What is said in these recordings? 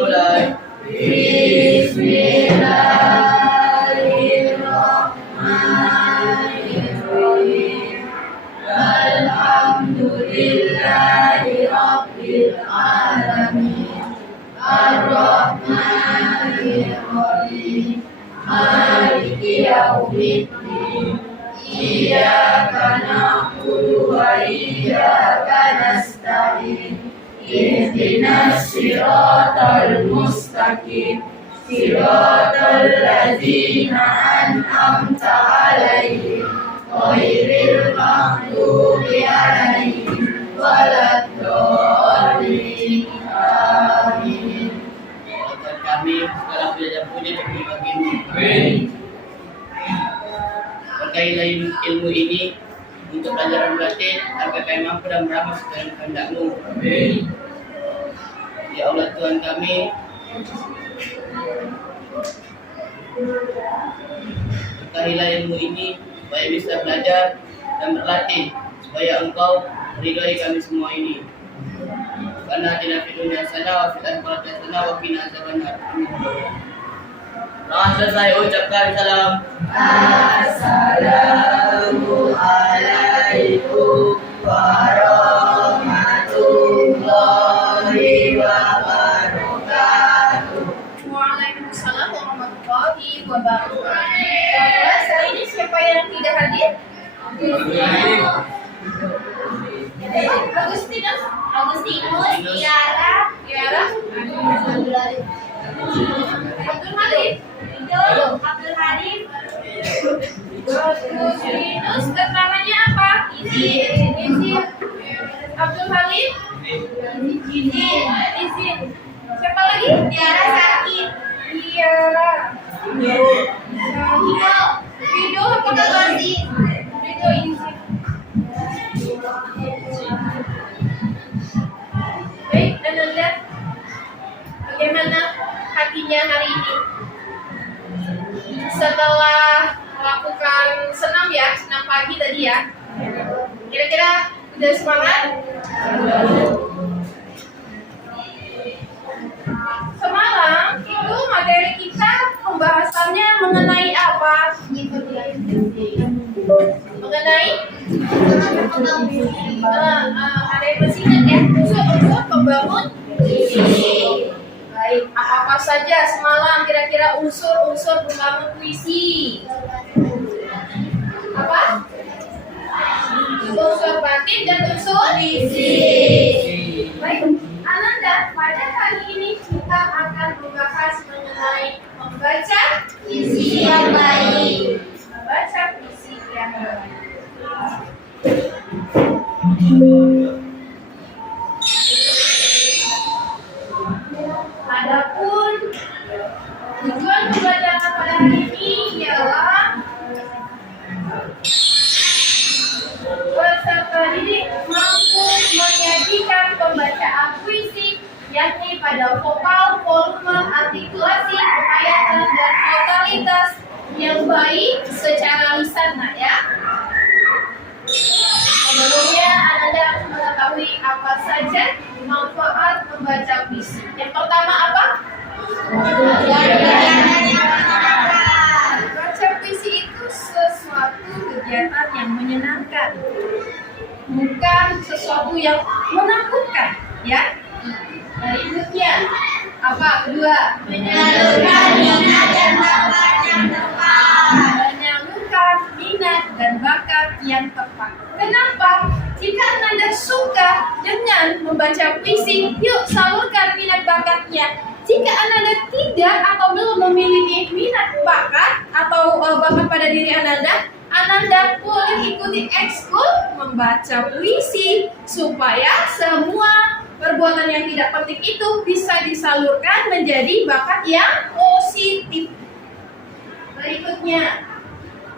mulai. Bismillahirrahmanirrahim. Alhamdulillahirabbil alamin. Ar-Rahmanir-Rahim. Maliki yaumiddin. Iyyaka na'budu wa iyyaka nasta'in. Ihdinas siratal mustaqim. Siratal ladzina an'amta 'alaihim ghairil maghdubi 'alaihim waladdallin. Amin. Doakan kami segala belajar puji bagi bagimu. Amin. Berkailah ilmu ini untuk pelajaran batin agar kami mampu dan meramal segala kehendak-Mu. Amin. Ya Allah Tuhan kami, berkailah ilmu ini supaya bisa belajar dan berlatih, supaya Engkau ridhoi kami semua ini. Karena atina fid dunya hasanah wa fil akhirati hasanah wa qina adzabannar. Nah, selesai ucapkan salam. Assalamualaikum warahmatullahi wabarakatuh. Waalaikumsalam warahmatullahi wabarakatuh. Kelas hari ini siapa yang tidak hadir? Agustinus, Tiara, Abdul Halim, Agustinus, namanya apa? Izin. Abdul Halim, izin. Siapa lagi? Tiara sakit. Tiara. Ridho apa kabar? Ridho izin. Baik, Ananda, bagaimana hatinya hari ini? Setelah melakukan senam pagi tadi ya, kira-kira udah semangat? Semalam itu materi kita pembahasannya mengenai apa? Mengenai ada yang masih ingat ya? Unsur pembangun puisi. Baik, apa saja semalam kira-kira unsur pembangun puisi? Apa? Unsur batin dan unsur puisi. Baik, Ananda, pada kali ini kita akan membahas mengenai membaca puisi yang baik. Membaca puisi yang baik. Adapun tujuan pembelajaran pada hari ini ialah peserta didik mampu menyajikan pembacaan puisi yakni pada vokal, volume, artikulasi, penghayatan, dan totalitas yang baik secara lisan, ya. Sebelumnya Anda harus mengetahui apa saja manfaat membaca puisi. Yang pertama apa? Membaca puisi itu sesuatu kegiatan yang menyenangkan, bukan sesuatu yang menakutkan, ya. Berikutnya apa? Kedua, menyalurkan minat dan bakat yang tepat. Menyalurkan minat dan bakat yang tepat. Kenapa? Jika Anda suka dengan membaca puisi, yuk salurkan minat bakatnya. Jika Anda tidak atau belum memiliki minat bakat atau bakat pada diri Anda boleh ikuti ekskul membaca puisi supaya semua perbuatan yang tidak penting itu bisa disalurkan menjadi bakat yang positif. Berikutnya,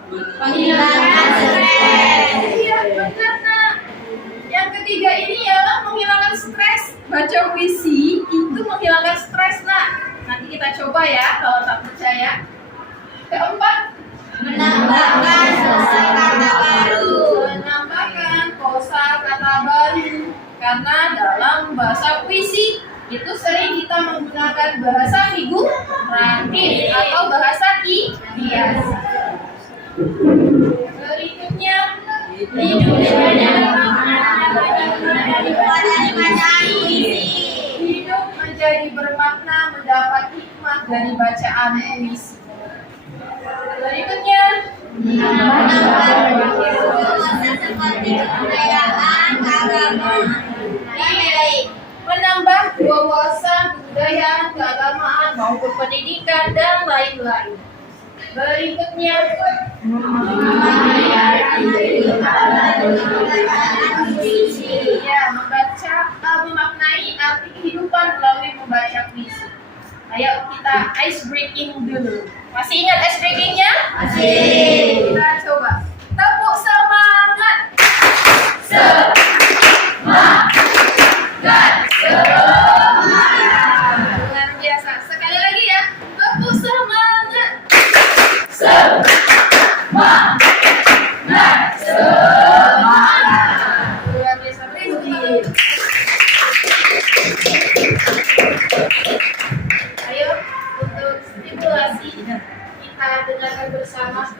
menghilangkan stres. Iya, benar, Nak. Yang ketiga ini ialah menghilangkan stres. Baca puisi itu menghilangkan stres, Nak. Nanti kita coba ya kalau tak percaya. Keempat, menambahkan kosakata baru. Menambahkan kosakata baru. Karena dalam bahasa puisi itu sering kita menggunakan menggunakan bahasa figuratif atau bahasa kias. Berikutnya, hidup menjadi bermakna, mendapat hikmah dari bacaan puisi. Berikutnya, menambah wawasan kebudayaan, keagamaan maupun pendidikan dan lain-lain. Berikutnya, membaca, memaknai arti kehidupan melalui membaca puisi. Ayo kita ice breaking dulu. Masih ingat ice breakingnya? Masih. Kita coba. Tepuk semangat. Luar biasa. Sekali lagi ya. Tepuk semangat. Luar biasa. Berikut. Ayo untuk stimulasi kita dengarkan bersama.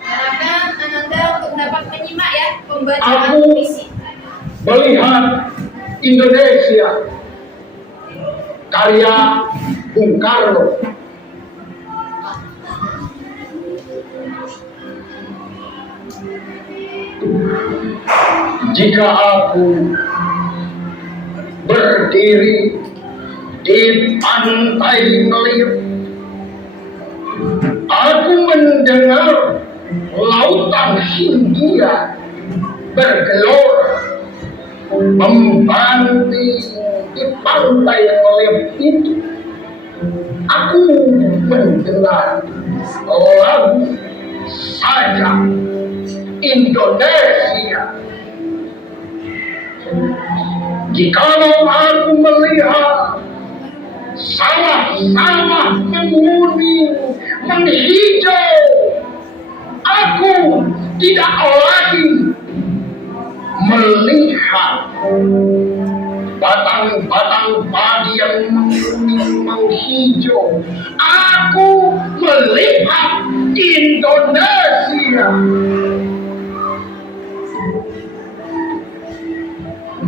Silakan Ananda untuk dapat menyimak ya pembacaan puisi. Melihat Indonesia karya Bung Karno. Jika aku berdiri di pantai Meliuk, aku mendengar lautan Hindia bergelora membanting di pantai Meliuk itu. Aku mendengar lagu sajak Indonesia. Jikalau aku melihat sawah-sawah menguning, menghijau, aku tidak lagi melihat batang-batang padi yang menguning, menghijau. Aku melihat Indonesia.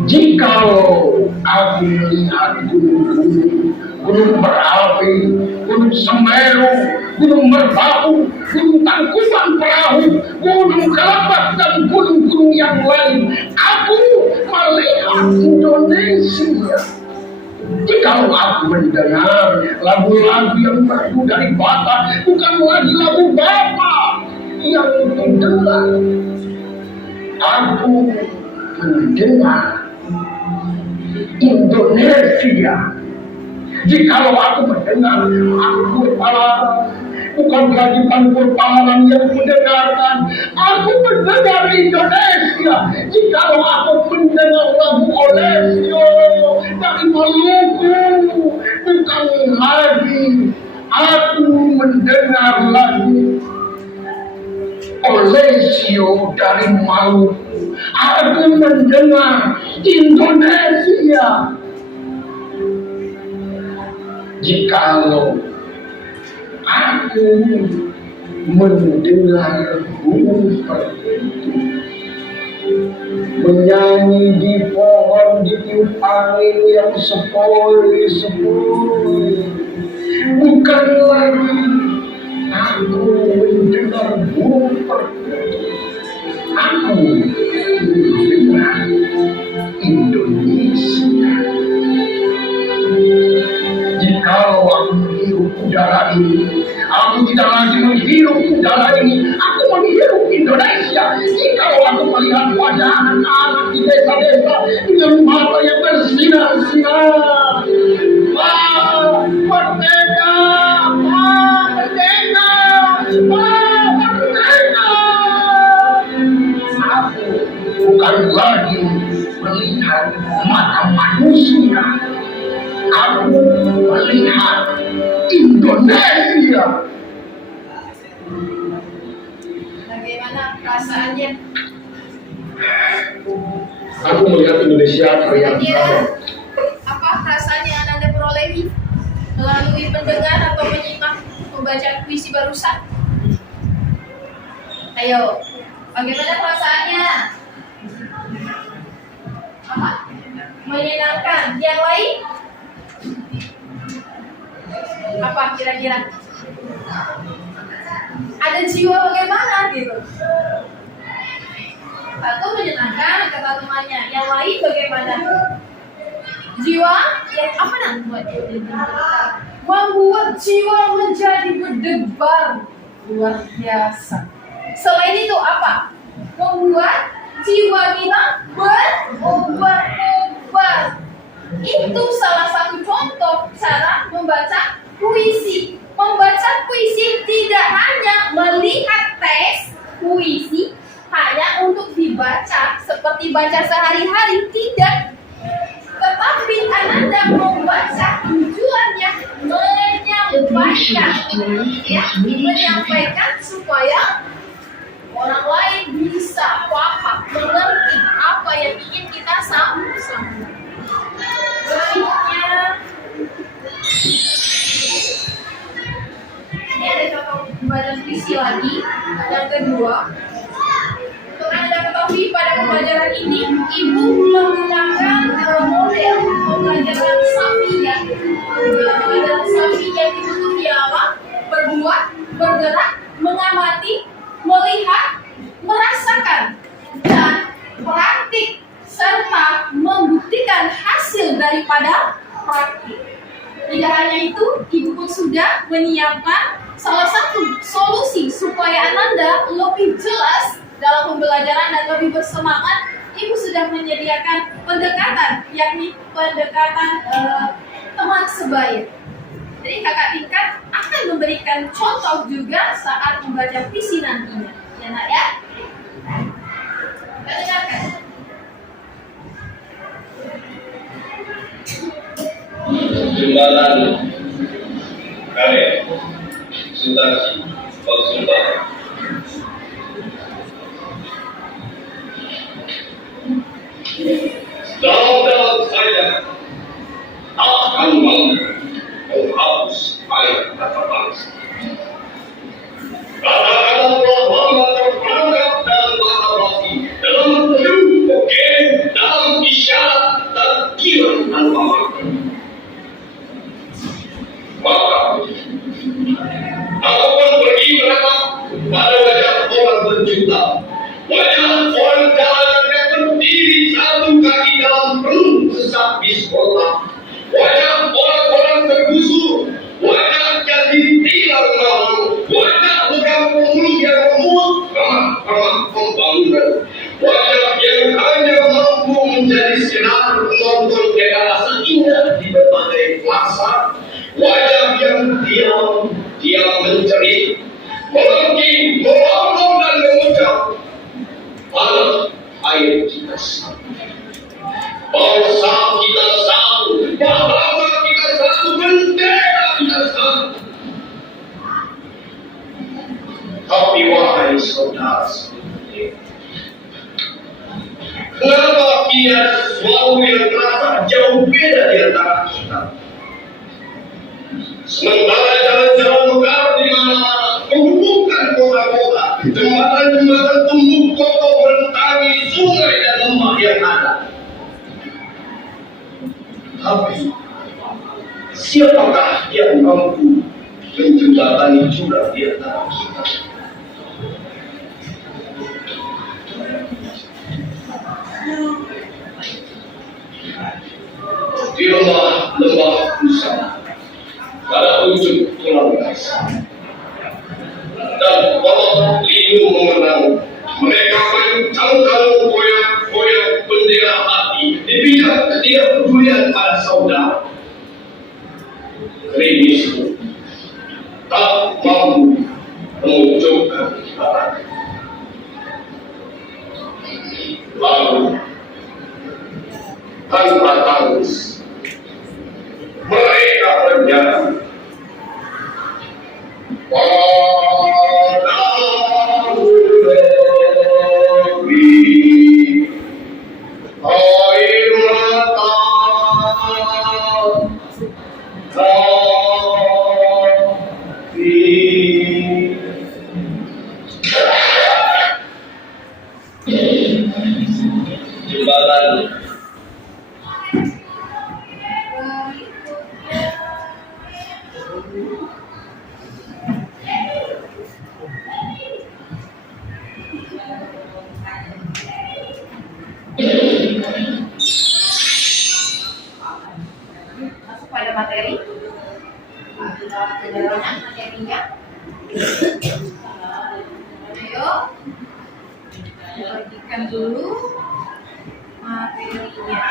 Jikalau aku melihat gunung berapi, gunung Semeru, gunung Merbabu, gunung Tangkuban Perahu, gunung Kelabak dan gunung-gunung yang lain, aku melihat Indonesia. Jikalau aku mendengar lagu-lagu yang merdu dari Batak, bukan lagi lagu Bapak yang mendengar, aku mendengar Indonesia. Jikalau aku mendengar anggur pahlawan, bukan lagi anggur pahlawan yang mendengarkan, aku mendengar Indonesia. Jikalau aku mendengar lagu Olesio dari Maluku, bukan lagi aku mendengar lagu Olesio dari Maluku, aku mendengar Indonesia. Jikalau aku mendengar burung itu menyanyi di pohon di tiup angin yang sepoi-sepoi, bukan lagi aku mendengar burung perkutut, aku mendengar Indonesia. Jikalau aku menghirup udara ini, aku tidak lagi menghirup udara ini, aku menghirup Indonesia. Jikalau aku melihat wajah anak-anak di desa-desa dengan mata yang bersinar-sinar, Wah, merdeka! Wah, merdeka! Wah, merdeka! Aku bukan lagi melihat mata manusia, aku melihat Indonesia. Bagaimana perasaannya? Aku melihat Indonesia terlihat Kira-kira apa perasaan yang Anda perolehi melalui mendengar atau menyimak membaca puisi barusan? Ayo, bagaimana perasaannya? Apa? Menyenangkan. Yang lain? Apa kira-kira? Ada jiwa bagaimana gitu? Satu menyenangkan kata temannya. Yang lain bagaimana? Jiwa yang apa membuat jiwa menjadi berdebar luar biasa. Selain itu apa? Membuat jiwa kita berobat-obat. Itu salah satu contoh cara membaca puisi. Membaca puisi tidak hanya melihat teks puisi hanya untuk dibaca seperti baca sehari-hari, tidak. Tetapi Ananda membaca tujuannya menyampaikan supaya orang lain bisa paham, mengerti apa yang ingin kita sampaikan. Berikutnya, ini ada contoh pembacaan puisi lagi. Yang kedua, untuk Anda ketahui pada pembelajaran ini, Ibu menggunakan model pembelajaran Safiya. Pembelajaran Safiya itu ialah berbuat, bergerak, mengamati, melihat, merasakan, dan praktik serta membuktikan hasil daripada praktik. Tidak hanya itu, Ibu pun sudah menyiapkan salah satu solusi supaya Ananda lebih jelas dalam pembelajaran dan lebih bersemangat. Ibu sudah menyediakan pendekatan, yakni pendekatan teman sebaya. Jadi kakak tingkat akan memberikan contoh juga saat membaca puisi nantinya. Ya nak ya? Kita dengarkan. Jumbalan karya Sutarji Paksumbar. Dalam saya akan menghapus ayat kata bangsa. Kata-kata Brahma terperangkap dalam bahasa Bali, dalam tujuh pokok, dalam isyarat dan kira tanpa makna. Maka, apapun pergi menatap pada wajah orang berjuta, wajah orang jalan yang berdiri satu kaki dalam penuh sesak bis kota, wajah orang-orang tergusur, wajah jadi tilang malu, wajah pegang pemulung yang memuat ramah-ramah pembangunan, wajah yang hanya mampu menjadi sinar penonton negara seindah di berbagai masa, wajah yang diam mencerit, melengking, melambung dan mengucap, tanah air kita satu, bangsa kita satu, bahasa kita satu, bendera kita satu. Tapi wahai saudara, kenapa ia sesuatu yang terasa jauh beda di antara kita? Sementara jalan-jalan mekar di mana-mana menghubungkan kota-kota, jembatan-jembatan tumbuh kokoh merentangi sungai dan lembah yang ada. Tapi siapakah yang mampu menjembatani jurang di antara kita? Di lembah Nusa, pada ujung tulang Gaza, dan kalau linu mengenang, mereka mencangkang koyak-koyak bendera hati di bidang ketidakpedulian pada saudara. Krimis tak mampu Masuk pada materi. Banyak materinya. Ayo, bagikan dulu materinya.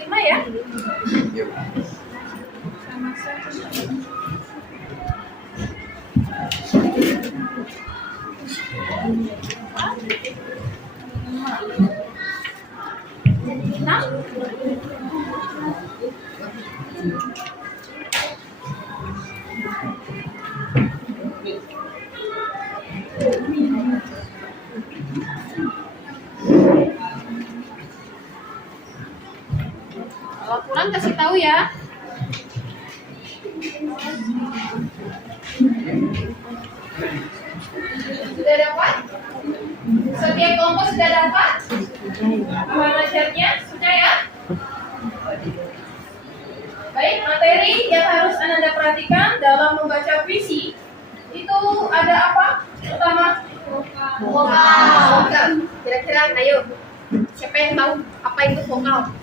Lima ya? Sama saja. Enam. Kalau kurang kasih tahu ya. Sudah dapat? Setiap kelompok sudah dapat? Belajarnya sudah ya? Baik, materi yang harus Anda perhatikan dalam membaca puisi itu ada apa? Pertama, vokal. Kira-kira, ayo, siapa yang tahu apa itu vokal?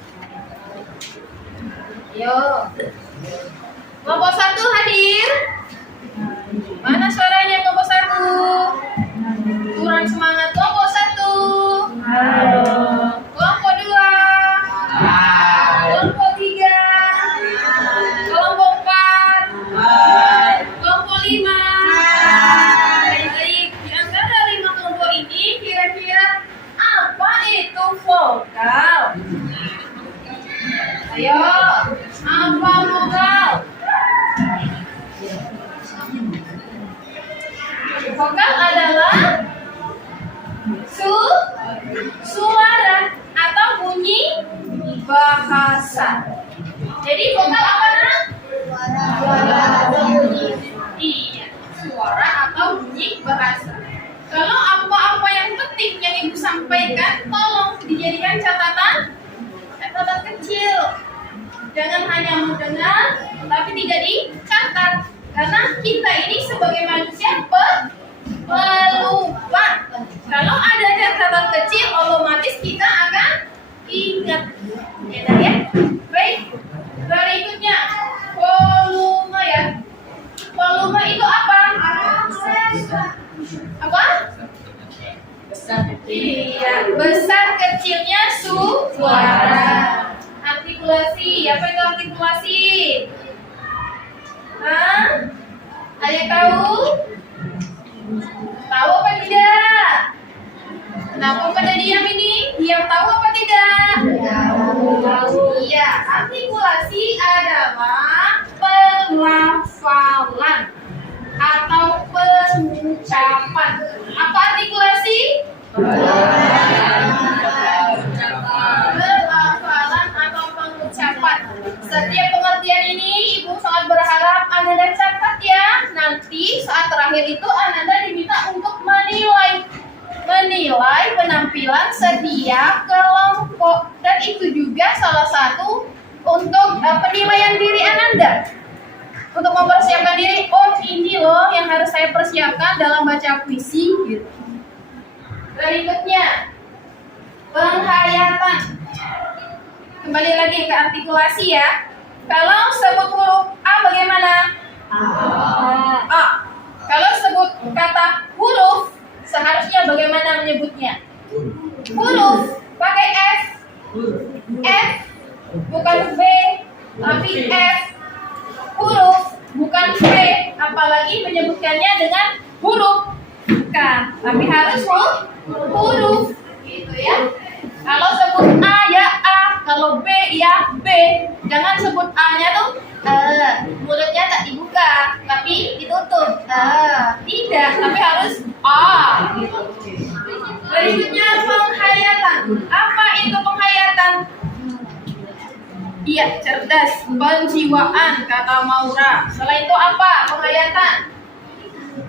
Ayo. Kelompok 1 hadir. Mana suaranya kelompok 1? Kurang semangat kelompok 1. Kelompok 2. Kelompok 3. Kelompok 4. Kelompok 5. Baik, di antara 5 kelompok ini kira-kira apa itu vokal? Ayo, apa vokal? Vokal adalah suara atau bunyi bahasa. Jadi vokal apa nak? Iya, suara atau bunyi bahasa. Kalau apa-apa yang penting yang ibu sampaikan, tolong dijadikan catatan kecil. Jangan hanya mendengar, tapi tidak dicatat. Karena kita ini sebagai manusia pelupa. Kalau ada catatan kecil, otomatis kita akan ingat. Ya. Baik. Berikutnya, volume ya. Volume itu apa? Apa? Iya, besar kecilnya suara. Artikulasi, apa itu artikulasi? Hah? Ada yang tahu? Tahu apa tidak? Kenapa pada diam ini? Diam tahu apa tidak? Tahu. Iya, artikulasi adalah pelafalan atau pengucapan. Apa artikulasi? Pelafalan atau pengucapan. Setiap pengertian ini Ibu sangat berharap Anda catat ya. Nanti saat terakhir itu Anda diminta untuk menilai penampilan setiap kelompok, dan itu juga salah satu untuk penilaian diri Anda. Untuk mempersiapkan diri, oh ini loh yang harus saya persiapkan dalam baca puisi gitu. Berikutnya, penghayatan. Kembali lagi ke artikulasi ya. Kalau sebut huruf A bagaimana? A. Kalau sebut kata huruf, seharusnya bagaimana menyebutnya? Huruf pakai F. F bukan V, tapi F. Huruf bukan V, apa apalagi menyebutkannya dengan huruf. Bukan, tapi harus huruf. Gitu ya. Kalau sebut A ya A, kalau B ya B. Jangan sebut A-nya tuh mulutnya tak dibuka, tapi ditutup. Tidak, tapi harus A. Gitu. Berikutnya penghayatan. Apa itu penghayatan? Iya, cerdas, penjiwaan, kata Maura. Selain itu apa penghayatan?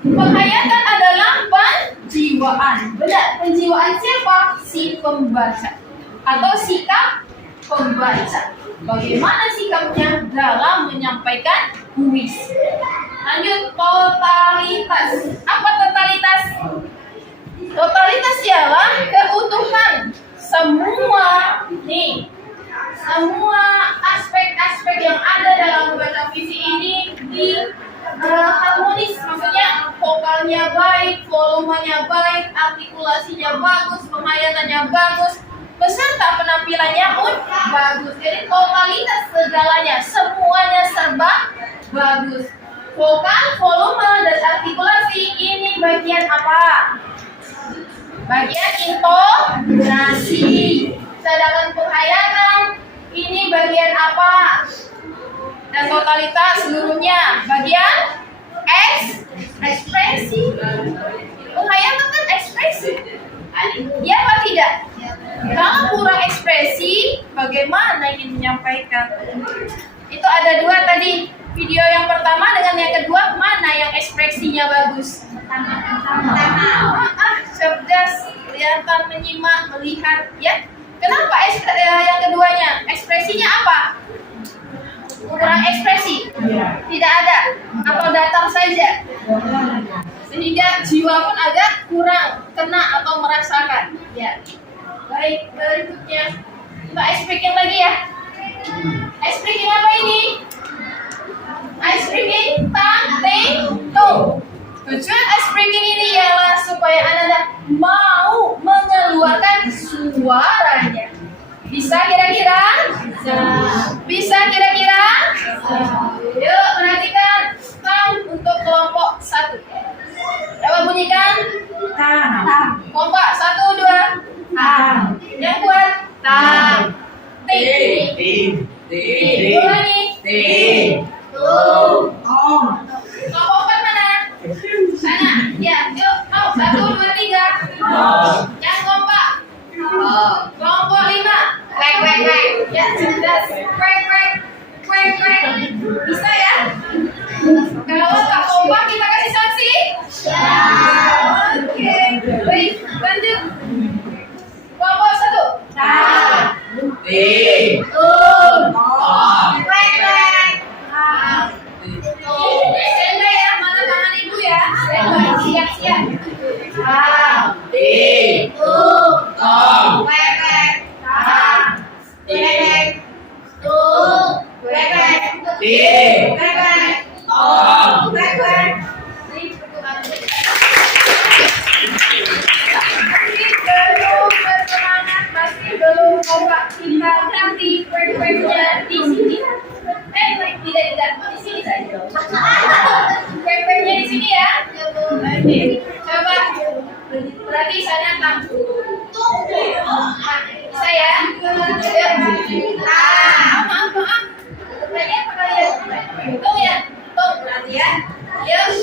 Penghayatan adalah penjiwaan. Benar, penjiwaan siapa? Si pembaca atau sikap pembaca. Bagaimana sikapnya dalam menyampaikan puisi? Lanjut, totalitas. Apa totalitas? Totalitas ialah keutuhan semua aspek-aspek yang ada dalam membaca puisi ini di harmonis, maksudnya vokalnya baik, volumenya baik, artikulasinya bagus, penghayatannya bagus, beserta penampilannya pun bagus. Jadi totalitas segalanya, semuanya serba bagus. Vokal, volume, dan artikulasi ini bagian apa? Bagian intonasi. Sedangkan penghayatan ini bagian apa? Dan totalitas seluruhnya bagian ekspresi. Penghayatan kan ekspresi. Ya apa tidak? Kalau kurang ekspresi, bagaimana ingin menyampaikan? Itu ada dua tadi. Video yang pertama dengan yang kedua, mana yang ekspresinya bagus? Cerdas, kelihatan, menyimak, melihat, ya. Kenapa yang keduanya? Ekspresinya apa? Kurang ekspresi? Tidak ada? Atau datar saja? Sehingga jiwa pun agak kurang kena atau merasakan. Ya. Baik, berikutnya kita ice breaking lagi ya. Ice breaking apa ini? Ice breaking tuh. Tujuan ice breaking ini ialah supaya Anda mau mengeluarkan suaranya. Bisa kira-kira? Bisa kira-kira? Yuk perhatikan. Untuk kelompok 1. Dapat bunyikan? Kelompok 1, 2. Yang kuat? Ulangi. Kelompok 4 mana? Sana. Ya, yuk. 1, 2, 3. Yang kompak. Kelompok 5. Kwek. Ya, cerdas. Kwek. Bisa ya? Kalau tak kompak kita kasih sanksi? Oke. Baik, lanjut. Kelompok 1. Standby ya, mana tangan ibu ya? Standby, siap. Masih belum kompak, kita ganti kwek-kweknya di sini. Tidak, di sini saja. Kwek-kweknya di sini ya. Oke, coba berarti sana tampil. Bisa ya? Maaf. Berarti apa kalian? Hitung ya? Hitung berarti ya. Yuk.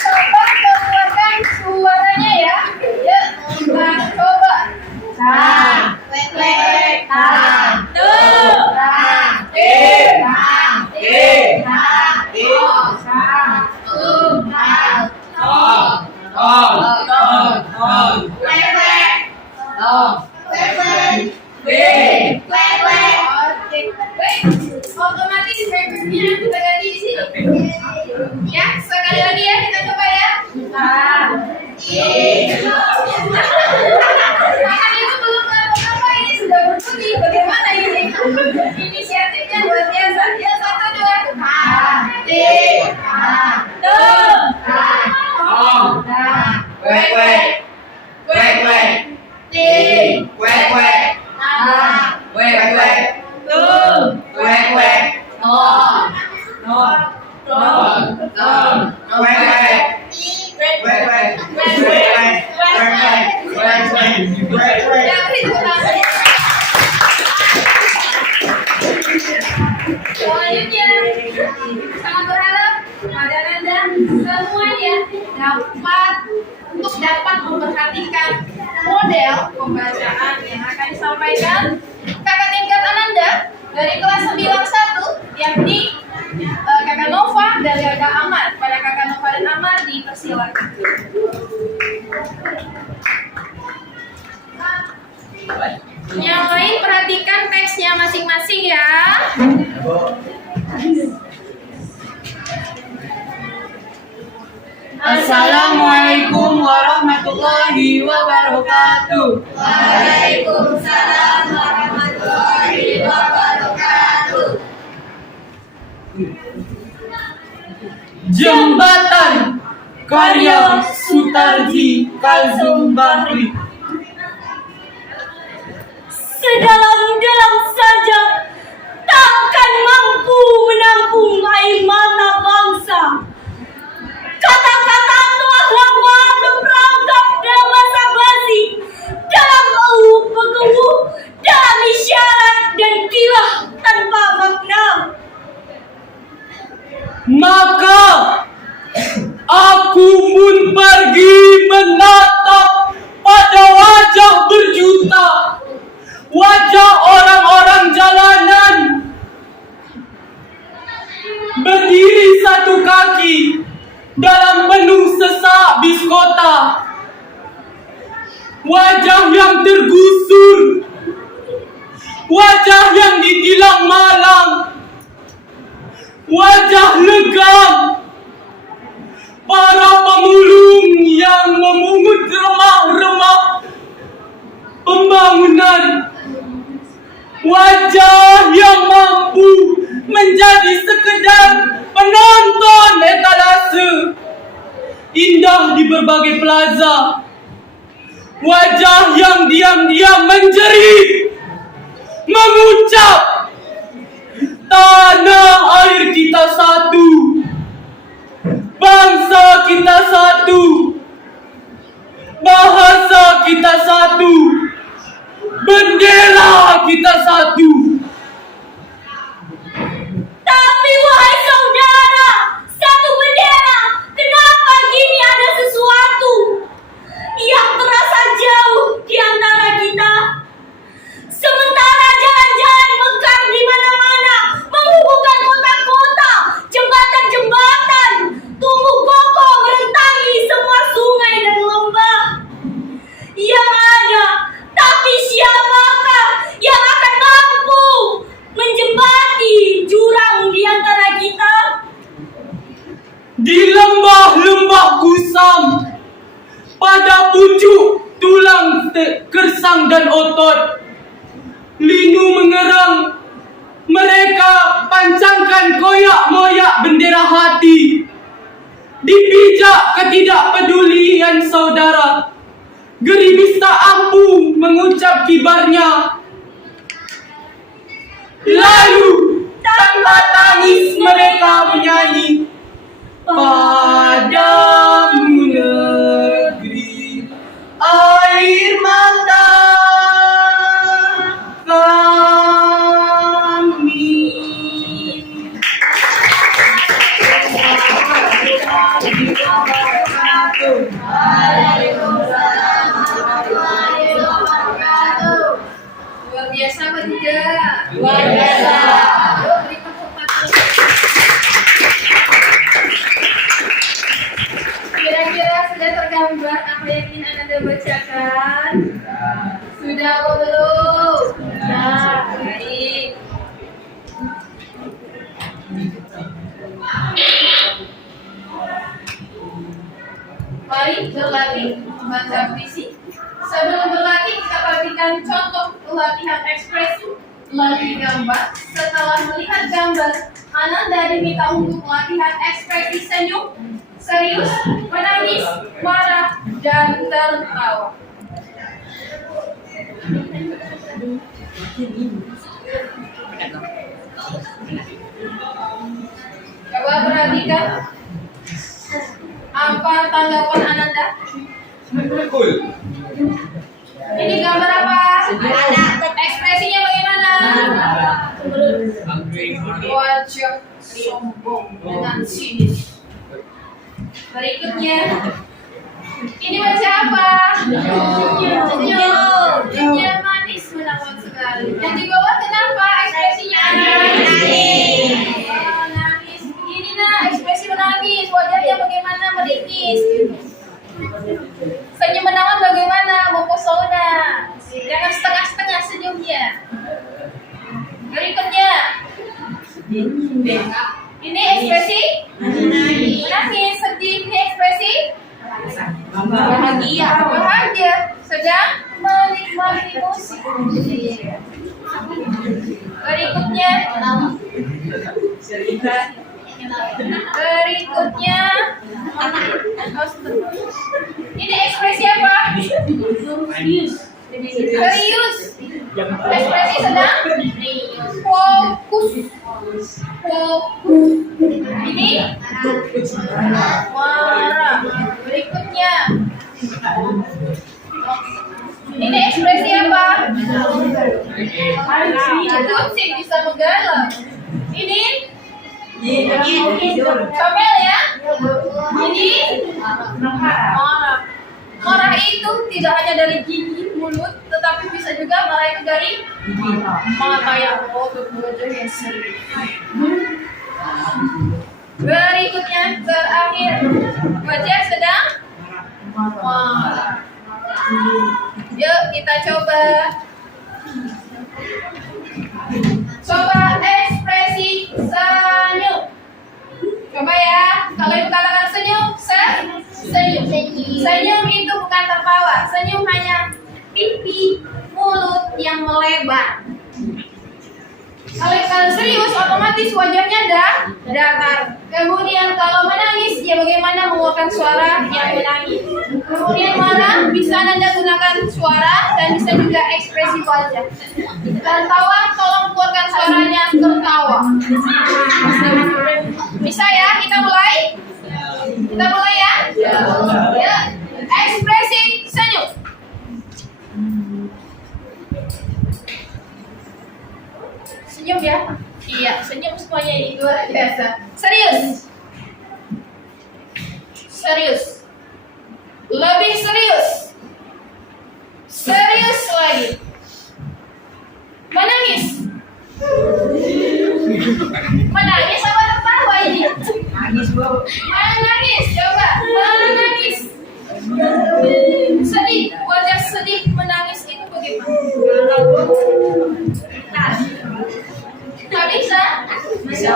Coba keluarkan suaranya ya. Yuk, kita coba. Otomatis background-nya kita ganti di sini. Ya, sekali lagi Kan itu belum apa-apa, ini sudah berbunyi. Bagaimana ini? Inisiatifnya luar biasa. Yang satu dua. Selanjutnya, sangat berharap pada Anda semuanya dapat memperhatikan model pembacaan yang akan disampaikan kakak tingkat Ananda dari kelas 91, yakni kakak Nova dan kakak Amar. Pada kakak Nova dan Amar dipersilakan. Yang lain perhatikan teksnya masing-masing ya. Assalamualaikum warahmatullahi wabarakatuh. Waalaikumsalam warahmatullahi wabarakatuh. Jembatan karya Sutarji Kazum Bahri. Sedalam-dalam saja takkan mampu menampung air mata bangsa. Kata-kata telah lama terperangkap dalam masa basi, dalam pegawuh, dalam isyarat dan kilah tanpa makna. Maka aku pun pergi menatap pada wajah berjuta, wajah orang-orang jalanan, berdiri satu kaki dalam penuh sesak bis kota. Wajah yang tergusur, wajah yang ditilang malang, wajah legam para pemulung yang memungut remah-remah pembangunan, wajah yang mampu menjadi sekedar penonton etalase indah di berbagai plaza, wajah yang diam-diam menjerit mengucap, tanah air kita satu, bangsa kita satu, bahasa kita satu, bendera kita satu. Tapi wahai saudara, satu bendera, kenapa kini ada sesuatu yang terasa jauh di antara kita? Sementara jalan-jalan mekar di mana-mana, menghubungkan kota-kota, jembatan-jembatan, tumbuh kokoh merentangi semua sungai dan lembah. Yang ada, tapi siapakah yang akan mampu menjembati jurang di antara kita? Di lembah-lembah kusam, pada pucuk tulang kersang dan otot, linu mengerang, mereka pancangkan koyak-moyak bendera hati. Dipijak ketidakpedulian saudara, gerimis tak ampu mengucap kibarnya. Lalu tanpa tangis mereka menyanyi, padamu negeri air mata kami. Luar biasa apa tidak? Luar biasa. Mari berlatih membaca puisi. Sebelum berlatih, kita perhatikan contoh latihan ekspresi, latih gambar. Setelah melihat gambar, Ananda diminta untuk latihan ekspresi senyum, serius, menangis, marah, dan tertawa. Coba perhatikan. Apa tanggapan Ananda? Ini gambar apa? Ekspresinya bagaimana? Wajah sombong dengan sinis. Berikutnya, ini wajah apa? Senyum. Senyum manis menawan sekali. Yang di bawah kenapa ekspresinya? Menangis. Ini ekspresi menangis. Wajahnya bagaimana? Meringis. Senyum menawan bagaimana? Mempesona. Jangan setengah-setengah senyumnya. Berikutnya, ini ekspresi menangis, sedih. Ini ekspresi bahagia, sedang menikmati musik. Berikutnya, ini ekspresi apa? Serius. Ekspresi sedang fokus. Ini marah. Berikutnya, ini ekspresi apa? Kucing bisa menggalau. Ini comel ya. Ini marah. Marah itu tidak hanya dari gigi, mulut, tetapi bisa juga marah itu dari mata yang bodoh, wajah yang serius. Berikutnya, terakhir, wajah sedang marah. Yuk kita coba. Coba ekspresi senyum. Coba ya, kalau ibu katakan senyum, senyum. Senyum itu bukan tertawa. Senyum hanya pipi, mulut yang melebar. Kalau serius, otomatis wajahnya datar. Kemudian kalau menangis, dia bagaimana mengeluarkan suara yang menangis. Kemudian marah, bisa Anda gunakan suara dan bisa juga ekspresi wajah. Tertawa, tolong keluarkan suaranya tertawa. Bisa ya, kita mulai? Kita mulai ya? Ya. Ekspresi senyum. Senyum ya? Iya, senyum semuanya ini luar biasa. Serius. Serius. Lebih serius. Serius lagi. Menangis. Menangis apa tertawa ini? Menangis, coba. Menangis. Sedih, wajah sedih menangis itu bagaimana? Tak bisa? Bisa.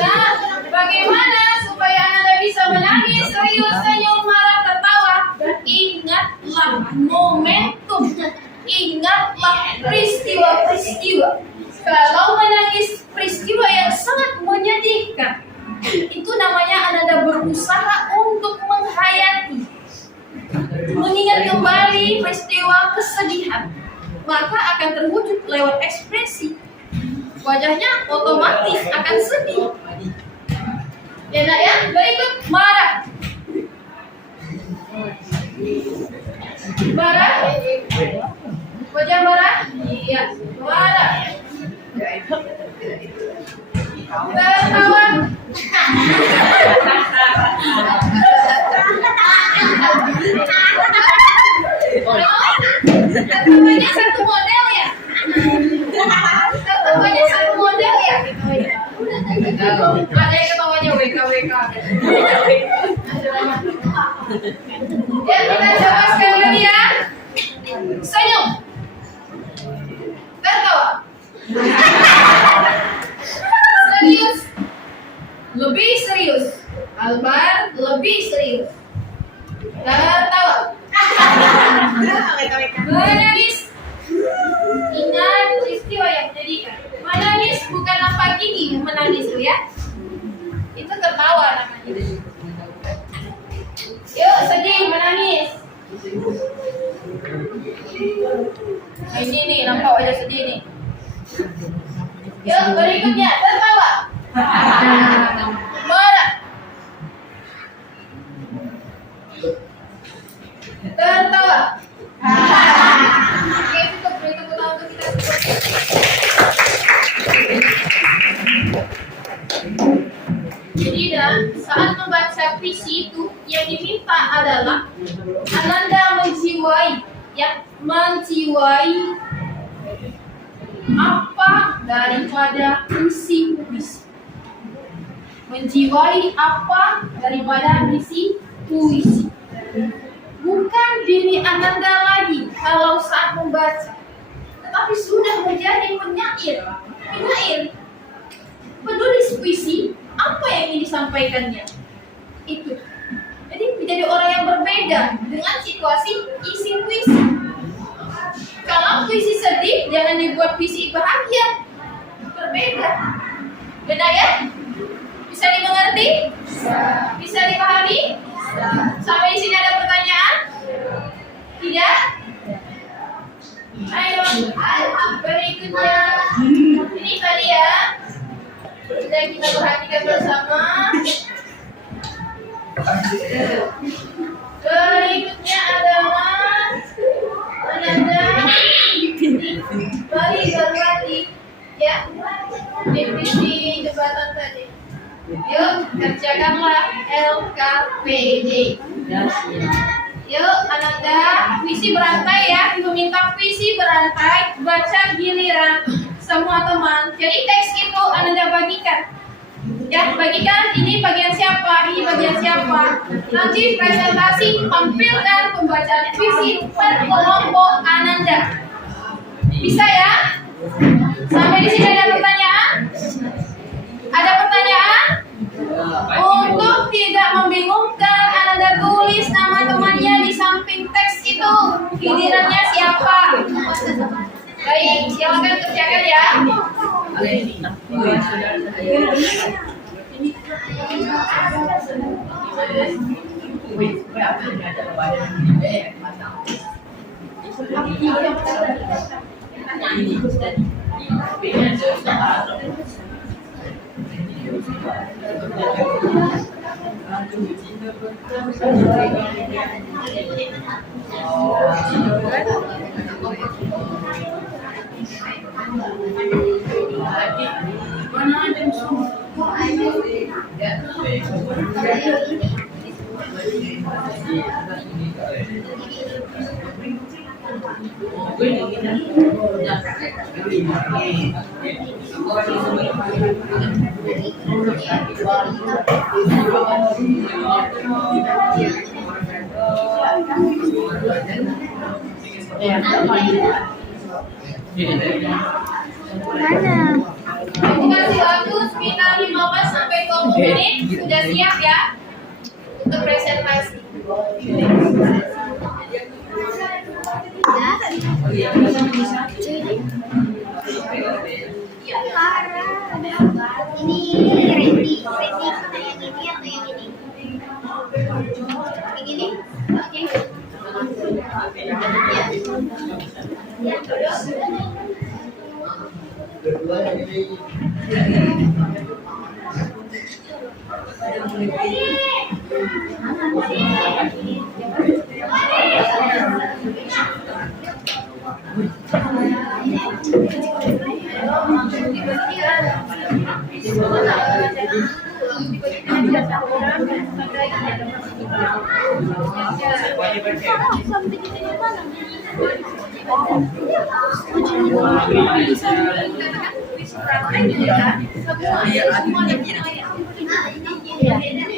Nah, bagaimana supaya Anda bisa menangis, serius, senyum, marah, tertawa? Ingatlah momentum. Ingatlah peristiwa-peristiwa. Kalau menangis peristiwa yang sangat menyedihkan, itu namanya Anda berusaha untuk menghayati, mengingat kembali peristiwa kesedihan, maka akan terwujud lewat ekspresi. Wajahnya otomatis akan sedih. Ya nak ya, berikut marah. Marah. Wajah marah? Iya, marah. Tertawa. Tertawanya satu model ya? Tertawanya satu model ya? Ada yang ketawanya WKWK. Ya, kita coba sekali lagi ya. Senyum. Tertawa. Serius. Lebih serius. Albar, tinggi menangis tuh ya. Itu tertawa namanya. Yuk sedih menangis. Nah, ini nih nampak wajah sedih nih. Yuk berikutnya tertawa. Marah. Tertawa. Oke, cukup beri tepuk tangan untuk kita semua. Jadi saat membaca puisi itu yang diminta adalah Ananda menjiwai apa daripada puisi. Menjiwai apa daripada puisi. Bukan diri Ananda lagi kalau saat membaca, tetapi sudah menjadi penyair. Penulis puisi, apa yang ingin disampaikannya? Itu. Jadi menjadi orang yang berbeda dengan situasi isi puisi. Kalau puisi sedih, jangan dibuat puisi bahagia. Berbeda. Beda ya? Bisa dimengerti? Bisa dipahami? Sampai di sini ada pertanyaan? Tidak? Ayo, berikutnya. Ini tadi ya. Sudah kita perhatikan bersama. Berikutnya adalah Ananda mari berlatih ya definisi jembatan tadi. Yuk kerjakanlah LKPD. Yuk Ananda puisi berantai ya, meminta puisi berantai, baca giliran semua teman. Jadi teks itu Ananda bagikan. Ya, bagikan ini bagian siapa, ini bagian siapa. Nanti presentasi tampilkan pembacaan puisi per kelompok Ananda. Bisa ya? Sampai di sini ada pertanyaan? Ada pertanyaan? Untuk tidak membingungkan, Ananda tulis nama temannya di samping teks itu. Gilirannya siapa? Baik, silakan kerjakan ya. Kasih waktu sekitar 15 sampai 20 menit. Sudah siap ya untuk presentasi. Ini Randy mana yang ini atau yang ini? Yang ini? Oke.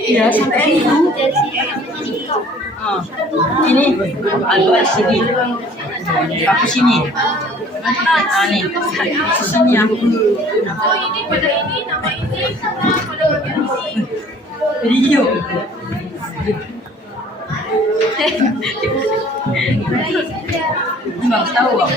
Iya, sampai itu. Ini agak sini. Aku sini. Nih, sini aku. Oh ini pada ini nama ini pada bagian ini. Video. Ini bang tahu bang.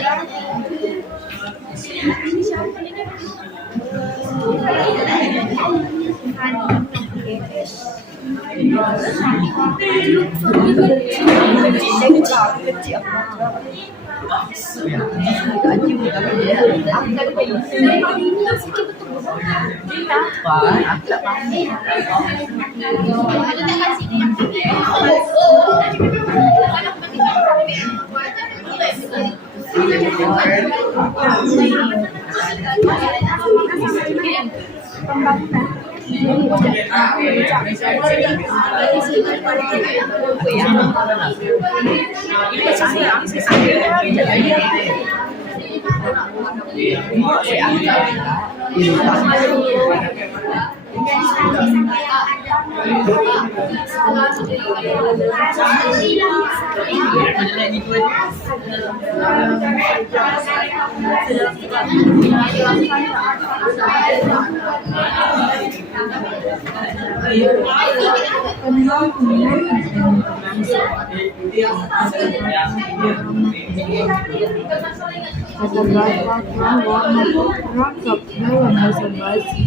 dalam bahasa basi,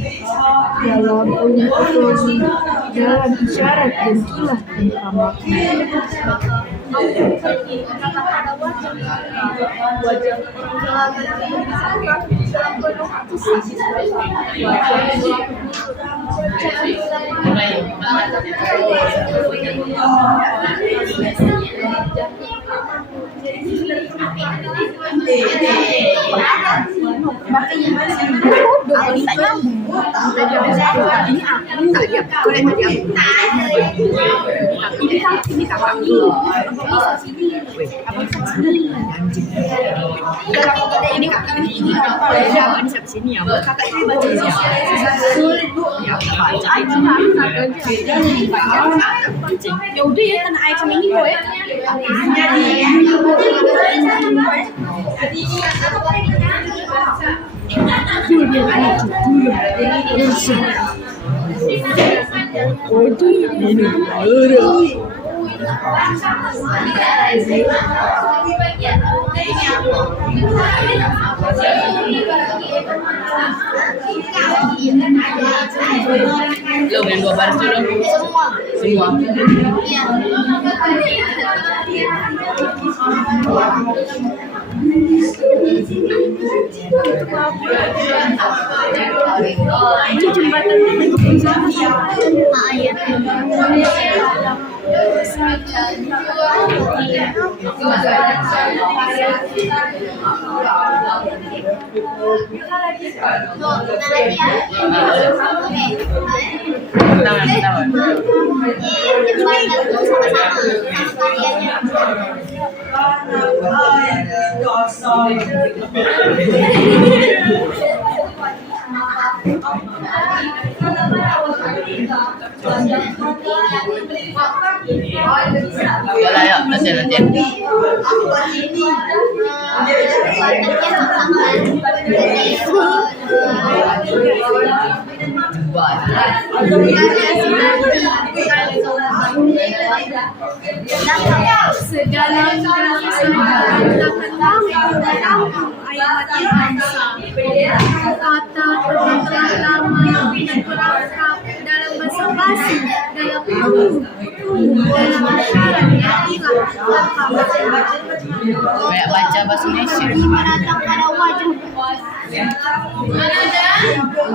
dalam komunikasi, dalam isyarat dan kilah dan pemakai. Ya udah ya, tanah air sama ini kok ya. Lo main 2 baris dulu. Semua. Itu jembatan Ayo, latihan. segala ayat kata pertama perangkap dalam bahasa basi, dalam dalam syarat Kayak baca bahasa Indonesia.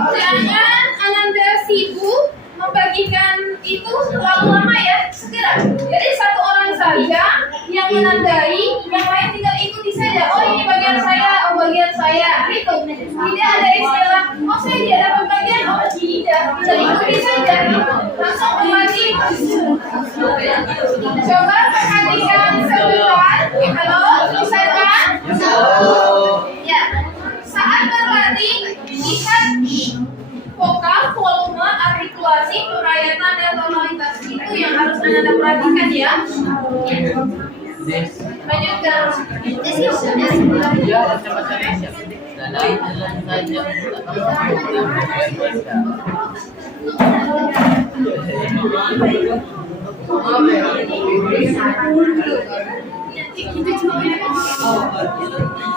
Jangan Ananda sibuk membagikan itu terlalu lama ya, segera. Jadi satu orang saja yang menandai, yang lain tinggal ikuti saja. Oh ini bagian saya, oh bagian saya, gitu. Tidak ada istilah, oh saya tidak dapat bagian, oh tidak. Bisa ikuti saja, langsung membagi. Coba perhatikan sebentar. Halo, bisa kan? Ya. Saat berlatih, lihat vokal, volume, artikulasi, perayaan dan tonalitas itu yang harus Anda perhatikan ya. Lanjutkan. Ya, baca bahasa Indonesia. Jalan saja.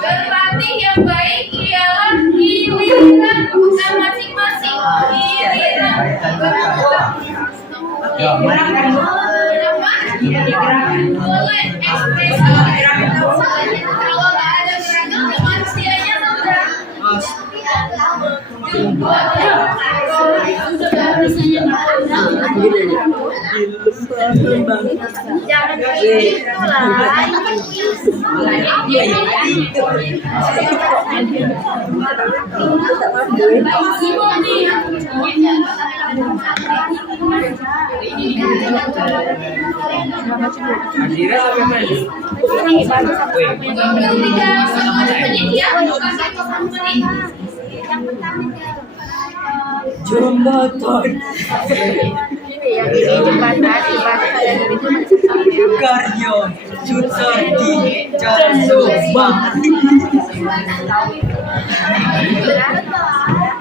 Berlatih yang baik ialah giliran bukan masing-masing. Giliran. Boleh ekspresi kalau nggak ada gerakan manusianya sudah. Jangan gitu lah. Jembatan karya Sutardi Casoba.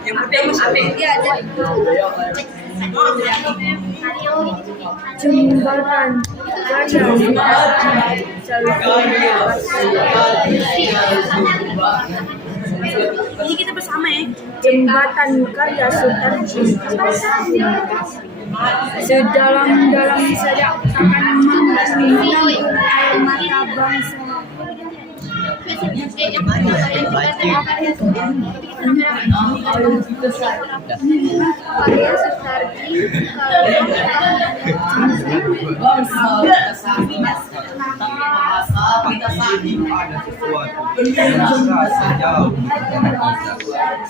Yang pertama sampai dia ada Jembatan karya Sutardi Casoba. Ini kita bersama ya. Jembatan karya Sutardi sedalam-dalam saja akan mengenang air mata bangsa.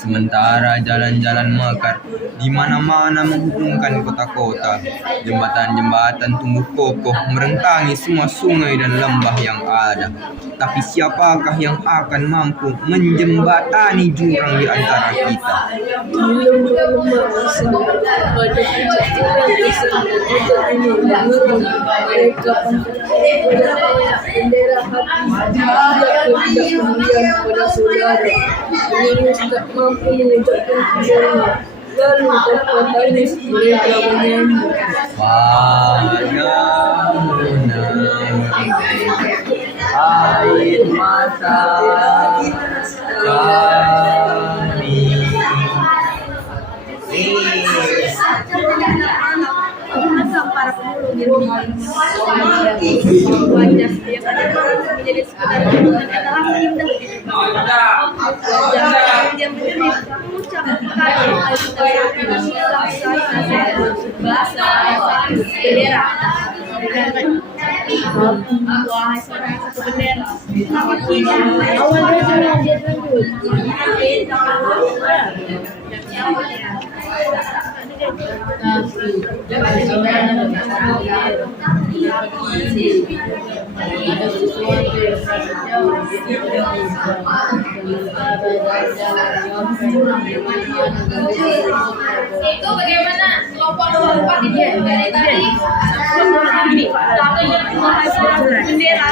Sementara jalan-jalan mekar di mana-mana menghubungkan kota-kota, jembatan-jembatan tumbuh kokoh merengkangi semua sungai dan lembah yang ada. Tapi siapakah yang akan mampu menjembatani jurang di antara kita? Bendera hati tidak kemudian pada saudara yang tidak mampu mengucapkan kembali lalu tanpa tangis mereka menyanyi Air mata kami. Para pemulung yang wajah yang menjadi sekedar adalah indah. Wajah yang menjadi bahasa bendera. Wahai saudara satu bendera. Itu bagaimana kelompok itu dari tadi bendera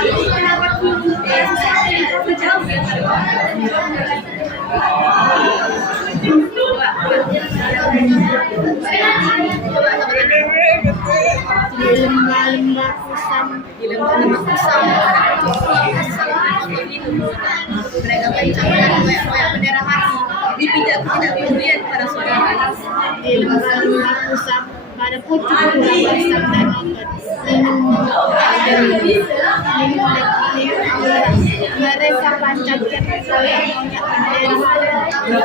lembah-lembah kusam mereka mencabutkan koyak-koyak bendera hati dipijak tidak kemudian pada saudara di lembah-lembah kusam pada pucuk kusam dan mereka panjatkan koyak bendera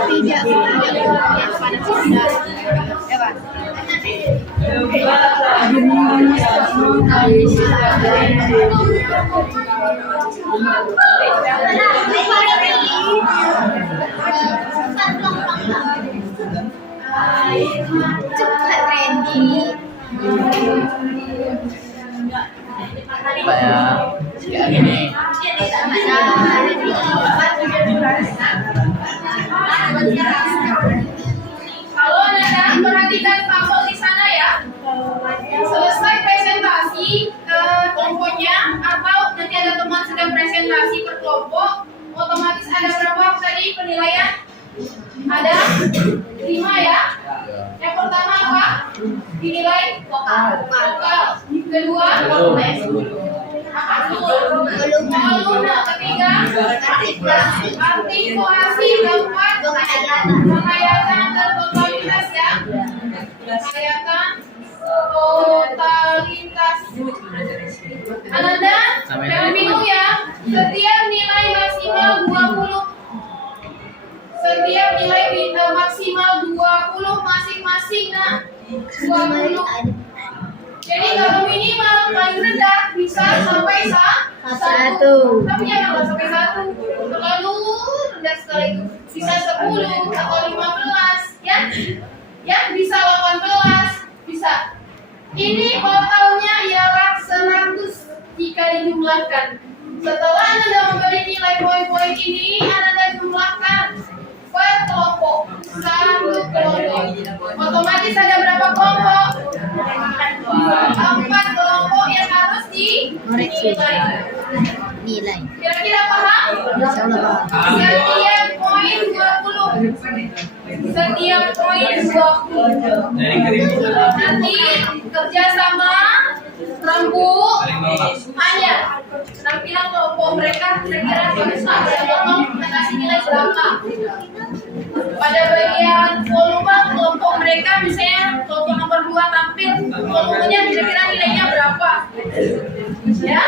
tidak kemudian pada saudara. Cepat Randy. Pak ya, kayak gini. Halo anak-anak, perhatikan tampil di sana ya. Selesai presentasi kelompoknya atau nanti ada teman sedang presentasi per kelompok, otomatis ada berapa tadi penilaian? Ada 5 ya. Yang pertama apa? Dinilai vokal. Kedua, ketiga, artikulasi. Keempat, penghayatan dan totalitas ya. Penghayatan, totalitas. Jangan bingung ya. Setiap nilai maksimal 20. Setiap nilai maksimal 20 masing-masing, nah. 20. Jadi kalau minimal paling rendah bisa sampai 1. Tapi jangan sampai 1. Terlalu rendah sekali itu. Bisa 10 atau 15, ya? Ya, bisa 18, bisa. Ini totalnya ialah 100 jika dijumlahkan. Setelah Anda memberi nilai poin-poin ini, Anda jumlahkan per kelompok. 1 kelompok. Otomatis ada berapa kelompok? 4 kelompok yang harus dinilai. Kira-kira paham? Setiap poin 20. Setiap poin 20. Nanti kerjasama rembuk hanya tampilan kelompok mereka kira-kira bisa kita kasih nilai berapa. Pada bagian volume kelompok mereka misalnya kelompok nomor 2 tampil volumenya kira-kira nilainya berapa, ya?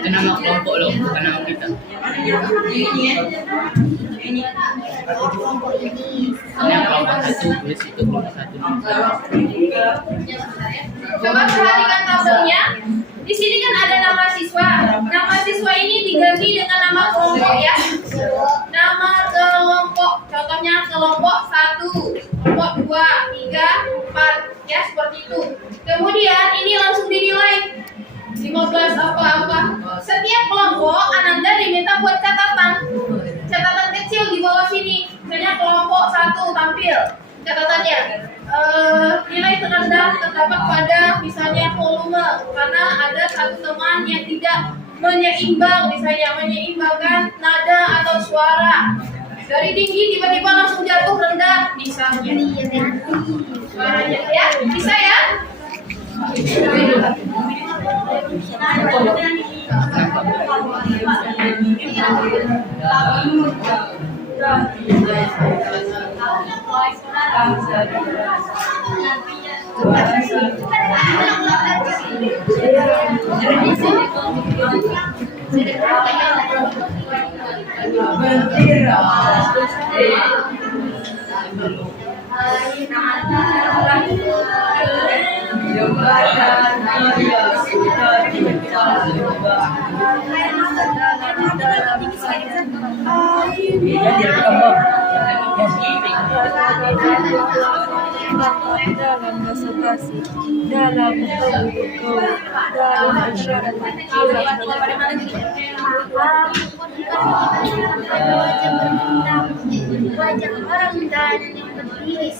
Itu nama kelompok loh, bukan nama kita. Ini kelompok 1, tulis itu kelompok 1. Coba perhatikan tabelnya. Di sini kan ada nama siswa. Nama siswa ini diganti dengan nama kelompok, ya. Nama kelompok. Contohnya kelompok 1, kelompok 2, 3, 4, ya seperti itu. Kemudian ini langsung dinilai 15 apa-apa. Setiap kelompok Ananda diminta buat catatan. Catatan kecil di bawah sini. Misalnya kelompok 1 tampil. Catatannya nilai terendah terdapat pada misalnya volume karena ada satu teman yang tidak menyeimbang, misalnya menyeimbangkan nada atau suara. Dari tinggi tiba-tiba langsung jatuh rendah misalnya. Suaranya ya, bisa ya? Dalam bahasa basi, dalam kau, dalam isyarat Wajah orang dan yang berdiri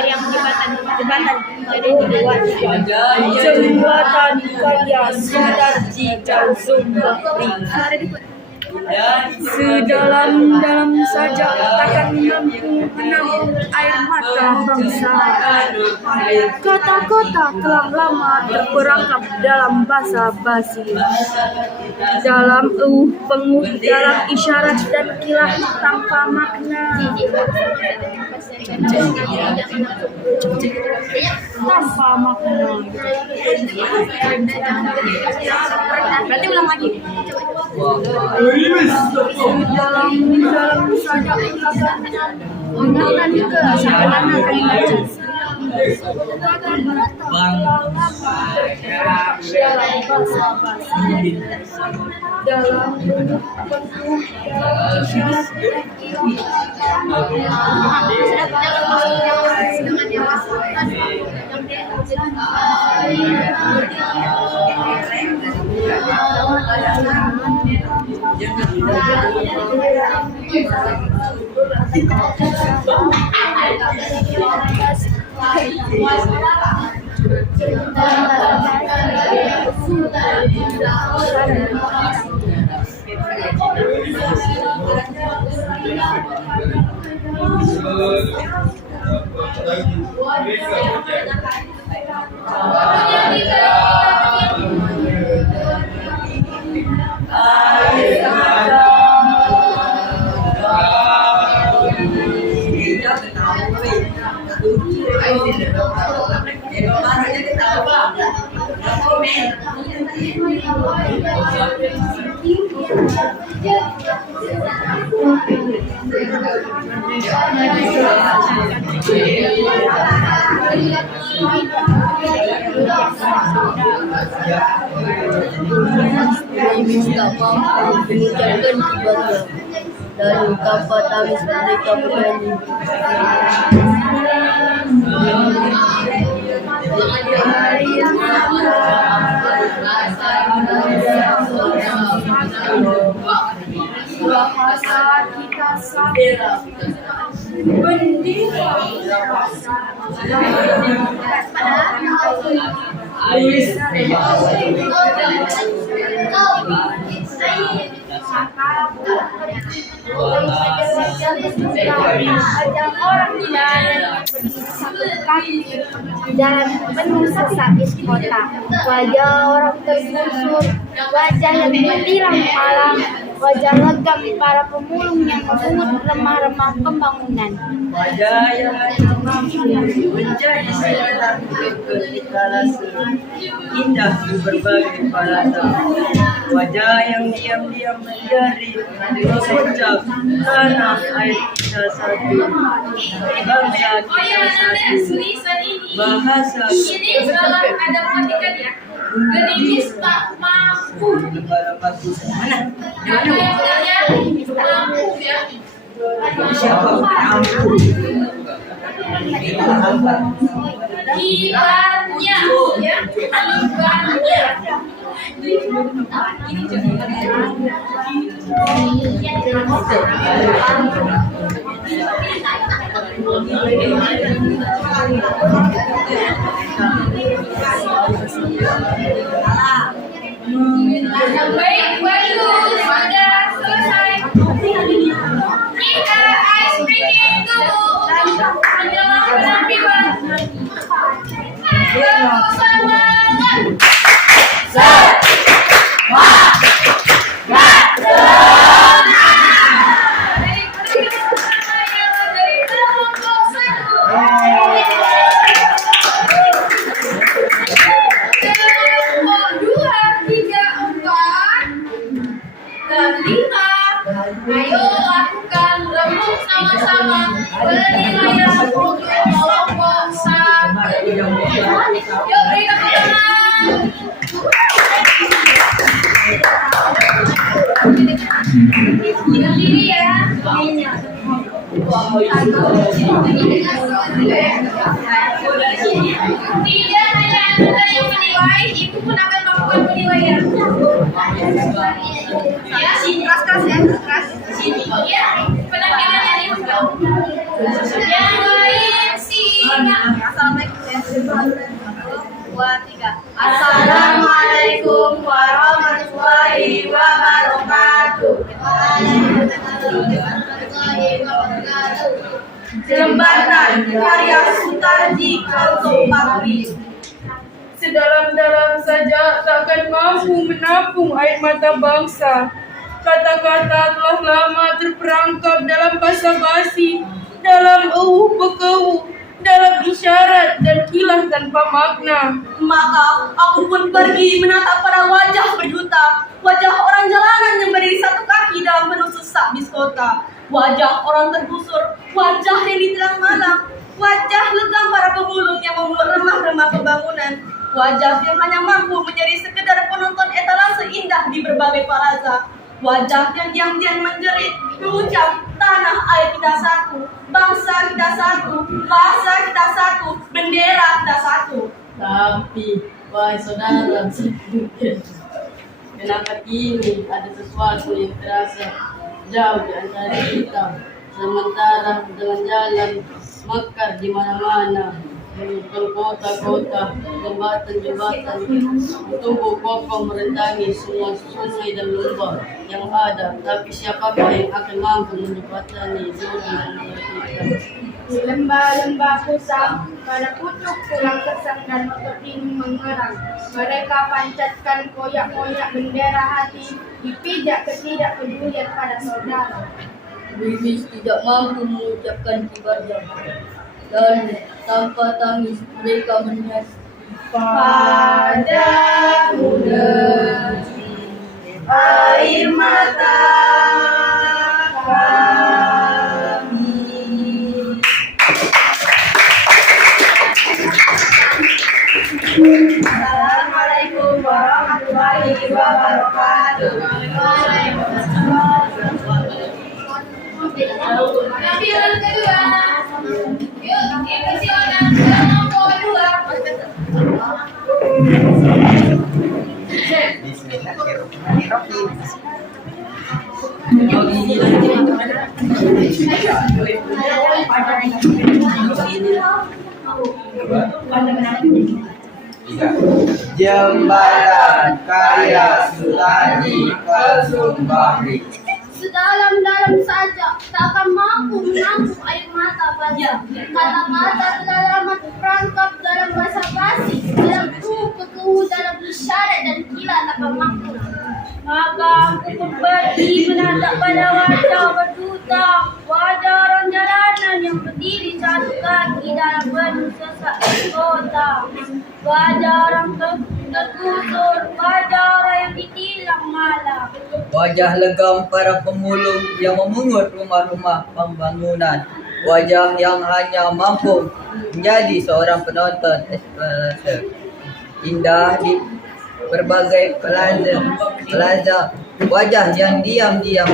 yang jembatan jadi dua jembatan karya Sudarji dan Zumbakri. Sedalam-dalam saja takkan mampu menampung air mata bangsa. Kata-kata telah lama terperangkap dalam bahasa basi, dalam penguh, dalam isyarat dan kilah tanpa makna. Tanpa makna. berarti ulang lagi. Dalam saja mengenalkan juga sederhana kalimat dalam bentuk Mustafa mengucapkan ibadah dan tanpa tangis mereka bernyanyi. Bahasa kita sama, bendera Ajak orang jalan penuh sesak di kota. Wajah orang tergusur, wajah yang mendiram malam, wajah legam para pemulung yang memungut remah-remah pembangunan. Wajah yang mampu menjadi sinar ketika indah di berbagai palata. Wajah yang diam-diam menjadi pemecah tanah air kita satu, bangsa kita satu, bahasa ini dalam ada petikan ya. Gerimis tak mampu. mana? Mampu ya. Siapa mampu? Kibarnya ya, kibarnya. Baik, bagus, sudah selesai. Kita ice breaking dulu untuk menjelang penampilan. Semangat. Dari kelompok 1. Dan 5. Ayo lakukan rembuk sama-sama penilaian untuk kelompok 1. Yuk beri tepuk tangan. Berdiri ya. Tidak hanya Anda yang menilai, Ibu pun akan melakukan penilaian. Ya, keras ya, keras. Ya, penampilannya dibuka. Yang lain simak. Assalamualaikum warahmatullahi wabarakatuh. Jembatan karya Sutarji Kaltopakri. Sedalam-dalam saja takkan mampu menampung air mata bangsa. Kata-kata telah lama terperangkap dalam basa-basi, dalam bekeuh, dalam isyarat dan kilah tanpa makna. Maka aku pun pergi menatap pada wajah berjuta, wajah orang jalanan yang berdiri satu kaki dalam penuh sesak bis kota, wajah orang tergusur, wajah yang diterang malam, wajah legam para pemulung yang memungut remah-remah pembangunan, wajah yang hanya mampu menjadi sekedar penonton etalase indah di berbagai plaza, wajah yang diam-diam menjerit, mengucap tanah air kita satu, bangsa kita satu, bahasa kita satu, bendera kita satu. Tapi, wahai saudara, kenapa kini ada sesuatu yang terasa jauh di antara kita, sementara dengan jalan mekar di mana-mana, menutup kota-kota, jembatan-jembatan, tumbuh kokoh merentangi semua sungai dan lembah yang ada. Tapi siapakah yang akan mampu menjembatani dunia dan kita? Di lembah-lembah kusam, pada pucuk tulang kesang dan otot ini mengerang. Mereka pancatkan koyak-koyak bendera hati, dipijak ketidakpedulian pada saudara. Gerimis tidak mampu mengucapkan kibarnya, dan tanpa tangis mereka menyanyi. Padamu negeri air mata kami. Assalamualaikum warahmatullahi wabarakatuh. Pilihan kedua. Yuk, dipersilakan kelompok 3. Jembatan karya Sultani Kalsumbahri. Sedalam-dalam saja, takkan mampu menampung air mata baja. Kata-kata kedalaman terperangkap dalam bahasa basi, dalam keku, dalam isyarat dan kilat takkan mampu. Maka aku pun pergi menatap pada wajah berduta, wajah orang jalanan yang berdiri satu kaki dalam penuh sesak kota, wajah orang tergusur, wajah orang yang ditilang malam. Wajah legam para pemulung yang memungut rumah-rumah pembangunan. Wajah yang hanya mampu menjadi seorang penonton esplase indah di berbagai plaza. Wajah yang diam-diam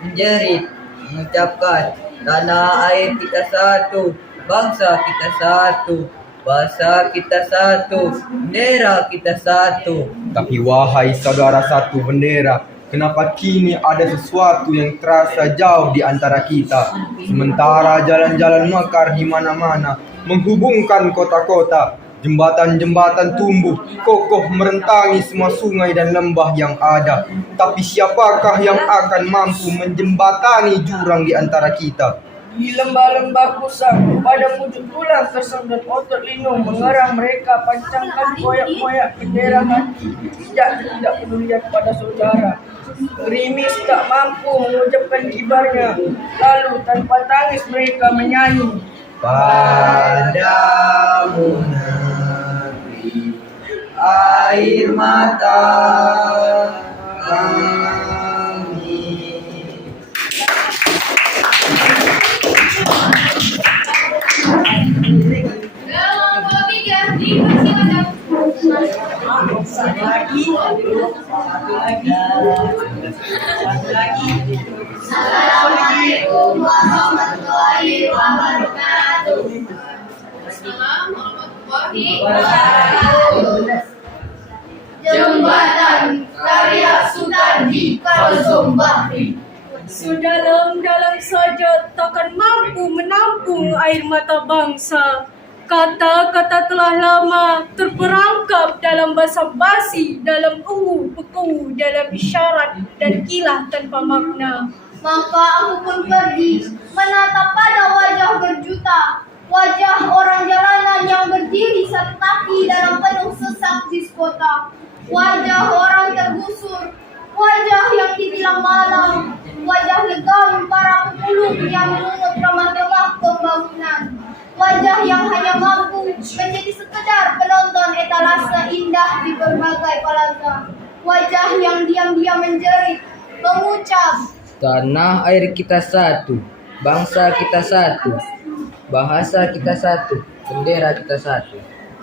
menjerit mengucapkan, tanah air kita satu, bangsa kita satu, bahasa kita satu, bendera kita satu. Tapi wahai saudara satu bendera, kenapa kini ada sesuatu yang terasa jauh di antara kita? Sementara jalan-jalan mekar di mana-mana, menghubungkan kota-kota, jembatan-jembatan tumbuh kokoh merentangi semua sungai dan lembah yang ada. Tapi siapakah yang akan mampu menjembatani jurang di antara kita? Di lembah-lembah kusam, pada pucuk tulang kesang dan otot linu mengerang, mereka pancangkan koyak-koyak bendera hati, tidak pedulian pada saudara. Gerimis tak mampu mengucapkan kibarnya, lalu tanpa tangis mereka menyanyi. Padamu negeri air mata kami. Kelompok 3 dipersilakan. Satu lagi. Assalamualaikum warahmatullahi wabarakatuh. Jembatan karya Sultani Kalsumbahri. Sedalam-dalam saja takkan mampu menampung air mata bangsa. Kata-kata telah lama terperangkap dalam bahasa basi, dalam beku, dalam isyarat dan kilah tanpa makna. Maka aku pun pergi menatap pada wajah berjuta, wajah orang jalanan yang berdiri satu kaki dalam penuh sesak di kota, wajah orang tergusur, wajah yang ditilang malam, wajah legam para pemulung yang menunut remah-remah pembangunan, wajah yang hanya mampu menjadi sekedar penonton etalase indah di berbagai plaza, wajah yang diam-diam menjerit, mengucap, Tanah air kita satu, bangsa kita satu, bahasa kita satu, bendera kita satu.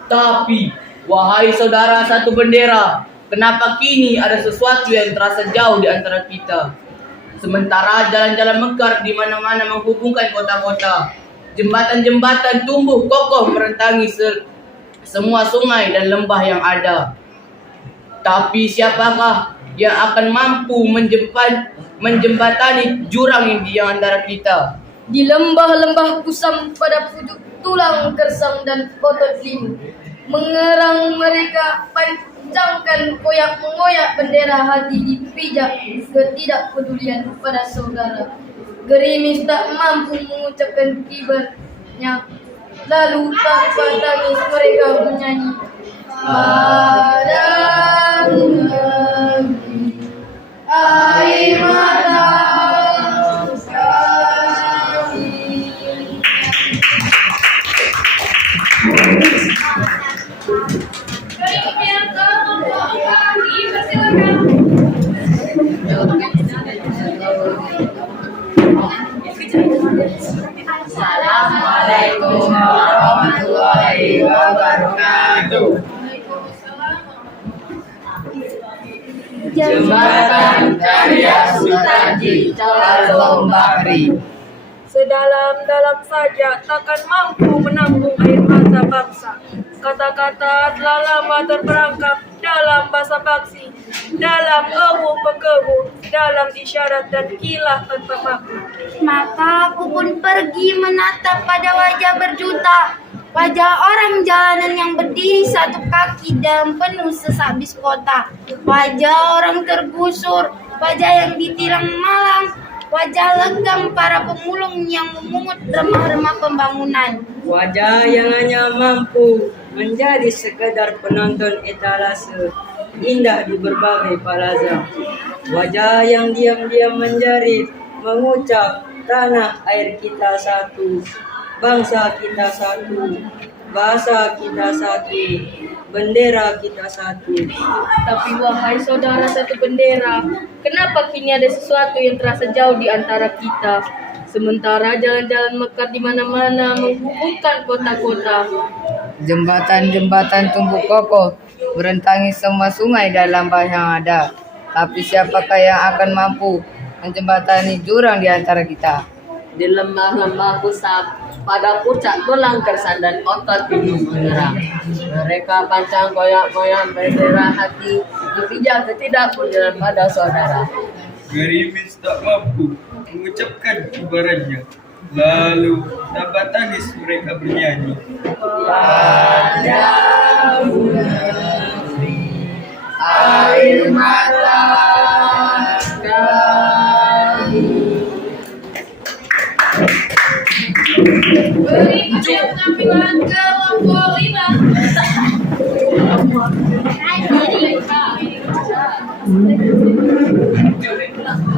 Tapi, wahai saudara satu bendera, kenapa kini ada sesuatu yang terasa jauh di antara kita? Sementara jalan-jalan mekar di mana-mana menghubungkan kota-kota, jembatan-jembatan tumbuh kokoh merentangi semua sungai dan lembah yang ada. Tapi siapakah yang akan mampu menjembatani jurang di antara kita? Di lembah-lembah kusam pada pucuk tulang gersang dan otot linu mengerang, mereka pancangkan koyak-mengoyak bendera hati, dipijak ketidakpedulian pada saudara. Gerimis tak mampu mengucapkan kibar, pembangunannya. Lalu tanpa tangis mereka bernyanyi, padamu negeri air mata kami. Berikutnya kelompok kami persilakan. Assalamualaikum warahmatullahi wabarakatuh. Jembatan karya Sutarji Calon Bakri. Sedalam-dalam saja takkan mampu menampung air mata bangsa. Kata-kata telah lama terperangkap dalam bahasa baksi, dalam pekehu, dalam isyarat dan kilah tanpa makna. Maka aku pun pergi menatap pada wajah berjuta, wajah orang jalanan yang berdiri satu kaki dalam penuh sesak bis kota, wajah orang tergusur, wajah yang ditilang malang, wajah legam para pemulung yang memungut remah-remah pembangunan. Wajah yang hanya mampu menjadi sekedar penonton etalase indah di berbagai plaza. Wajah yang diam-diam menjerit, mengucap, tanah air kita satu, bangsa kita satu, bahasa kita satu, bendera kita satu. Tapi wahai saudara satu bendera, kenapa kini ada sesuatu yang terasa jauh di antara kita? Sementara jalan-jalan mekar di mana-mana menghubungkan kota-kota. Jembatan-jembatan tumbuh kokoh, merentangi semua sungai dalam bah yang ada. Tapi siapakah yang akan mampu menjembatani jurang di antara kita? Di lembah-lembah pusat, pada puncak tulang kersan dan otot gunung mengerang. Mereka pancang goyang-goyang bendera hati, dipijak ketidakpun pada saudara. Gerimis tak mampu mengucapkan ibaratnya. Lalu dapat tangis mereka bernyanyi. Padamu negeri air mata kami. Berikutnya penampilan kelompok 5.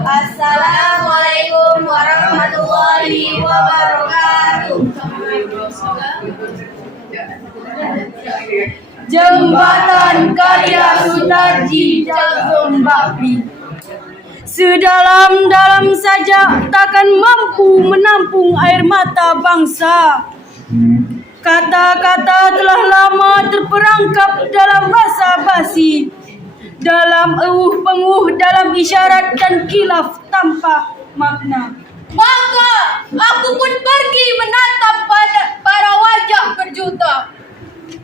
Assalamualaikum warahmatullahi wabarakatuh. Jembatan karya Sutarji Calon Bakri. Sedalam-dalam saja takkan mampu menampung air mata bangsa. Kata-kata telah lama terperangkap dalam bahasa basi, dalam penguh, dalam isyarat dan kilaf tanpa makna. Maka aku pun pergi menatap pada para wajah berjuta,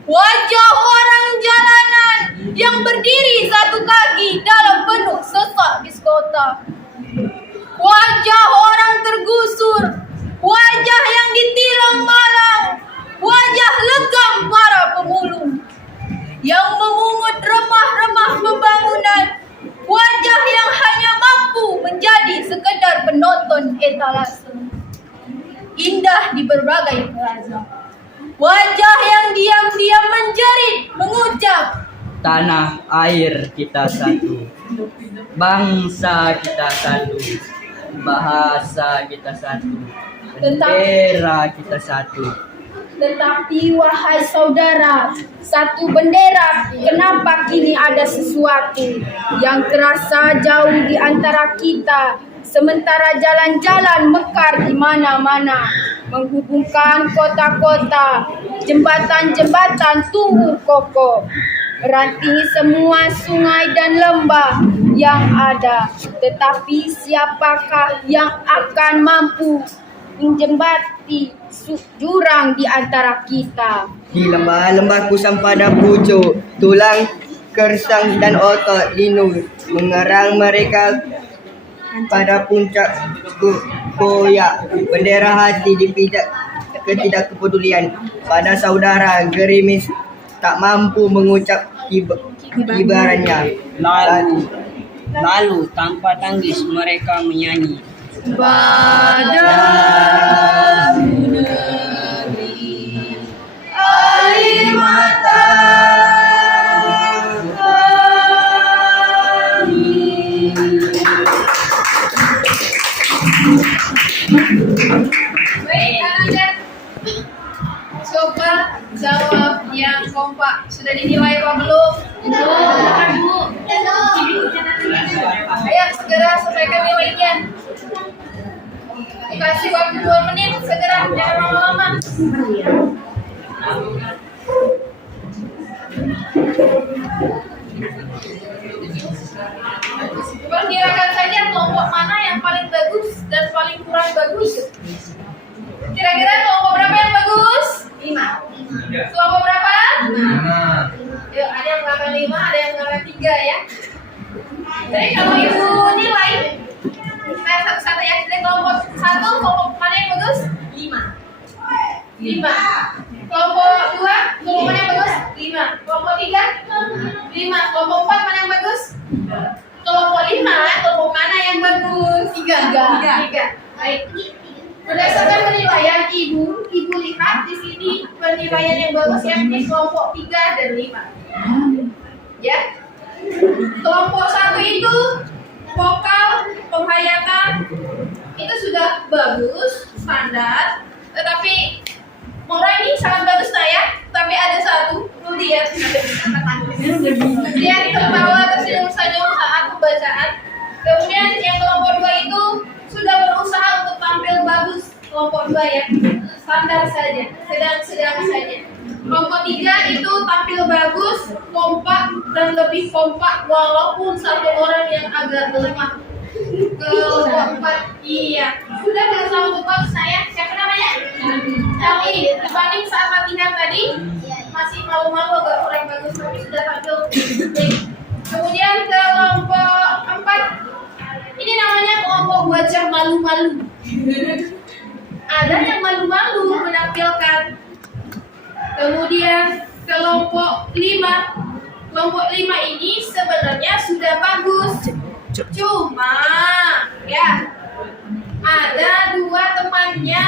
wajah orang jalanan yang berdiri satu kaki dalam penuh sesak bis kota, wajah orang tergusur, wajah yang ditilang malang, wajah legam para pemulung yang memungut remah-remah pembangunan, wajah yang hanya mampu menjadi sekedar penonton etalase indah di berbagai plaza, wajah yang diam-diam menjerit, mengucap, Tanah air kita satu, bangsa kita satu, bahasa kita satu, bendera kita satu. Tetapi wahai saudara, satu bendera, kenapa kini ada sesuatu yang terasa jauh di antara kita, sementara jalan-jalan mekar di mana-mana, menghubungkan kota-kota, jembatan-jembatan tumbuh kokoh, merantingi semua sungai dan lembah yang ada. Tetapi siapakah yang akan mampu menjembati jurang di antara kita? Di lembah-lembah kusam pada pucuk, tulang, kersang dan otot linu mengerang mereka pada puncak koyak. Bendera hati dipijak ketidakkepedulian pada saudara. Gerimis tak mampu mengucap ibaratnya. Lalu tanpa tangis mereka menyanyi. Padamu negeri kompak. Sudah dinilai apa belum? Ayo segera selesaikan nilainya. Dikasih waktu 2 menit, segera, jangan lama-lama. Perkirakan saja kelompok mana yang paling bagus dan paling kurang bagus. Kira-kira kelompok berapa yang bagus? 5. Kelompok berapa? 5. Yuk, ada yang mengatakan 5, ada yang mengatakan 3 ya. Jadi kalau ibu nilai, saya satu-satu ya. Jadi kelompok 1, kelompok mana yang bagus? 5. Kelompok 2, kelompok mana yang bagus? 5. Kelompok 3? 5. Kelompok 4 mana yang bagus? Kelompok 5, kelompok mana yang bagus? 3. Baik. Berdasarkan penilaian ibu lihat di sini penilaian yang bagus yakni kelompok 3 dan 5. Ya. Kelompok 1 itu vokal, penghayatan itu sudah bagus, standar. Tetapi Maura ini sangat bagus ya. Tapi ada satu, dia tertawa tersenyum-senyum saat pembacaan. Kemudian yang kelompok 2 itu sudah berusaha untuk tampil bagus. Kelompok 2 ya, standar saja, sedang-sedang saja. Kelompok 3 itu tampil bagus, kompak dan lebih kompak walaupun satu orang yang agak lemah. Kelompok 4, iya, sudah berusaha untuk bagus saya. Siapa namanya? Tapi dibanding saat latihan tadi masih malu-malu agak kurang bagus, tapi sudah tampil. Kemudian kelompok 4, ini namanya kelompok wajah malu-malu. Ada yang malu-malu menampilkan. Kemudian kelompok 5 ini sebenarnya sudah bagus. Cuma ya ada 2 temannya.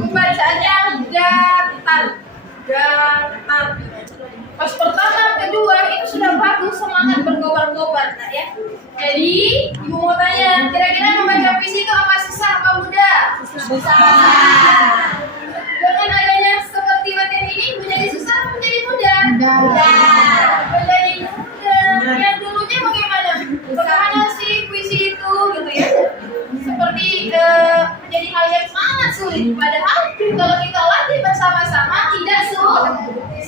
Pembacaannya datar. Pas pertama, kedua itu sudah bagus, semangat bergobar-gobar, nah ya. Jadi ibu mau tanya, kira-kira membaca puisi itu apa susah apa mudah? Susah. Dengan adanya seperti latihan ini menjadi susah atau menjadi mudah? Mudah. Menjadi mudah. Yang dulunya bagaimana? Bagaimana sih puisi itu gitu ya? Seperti menjadi hal yang sangat sulit. Padahal kalau kita latih bersama-sama tidak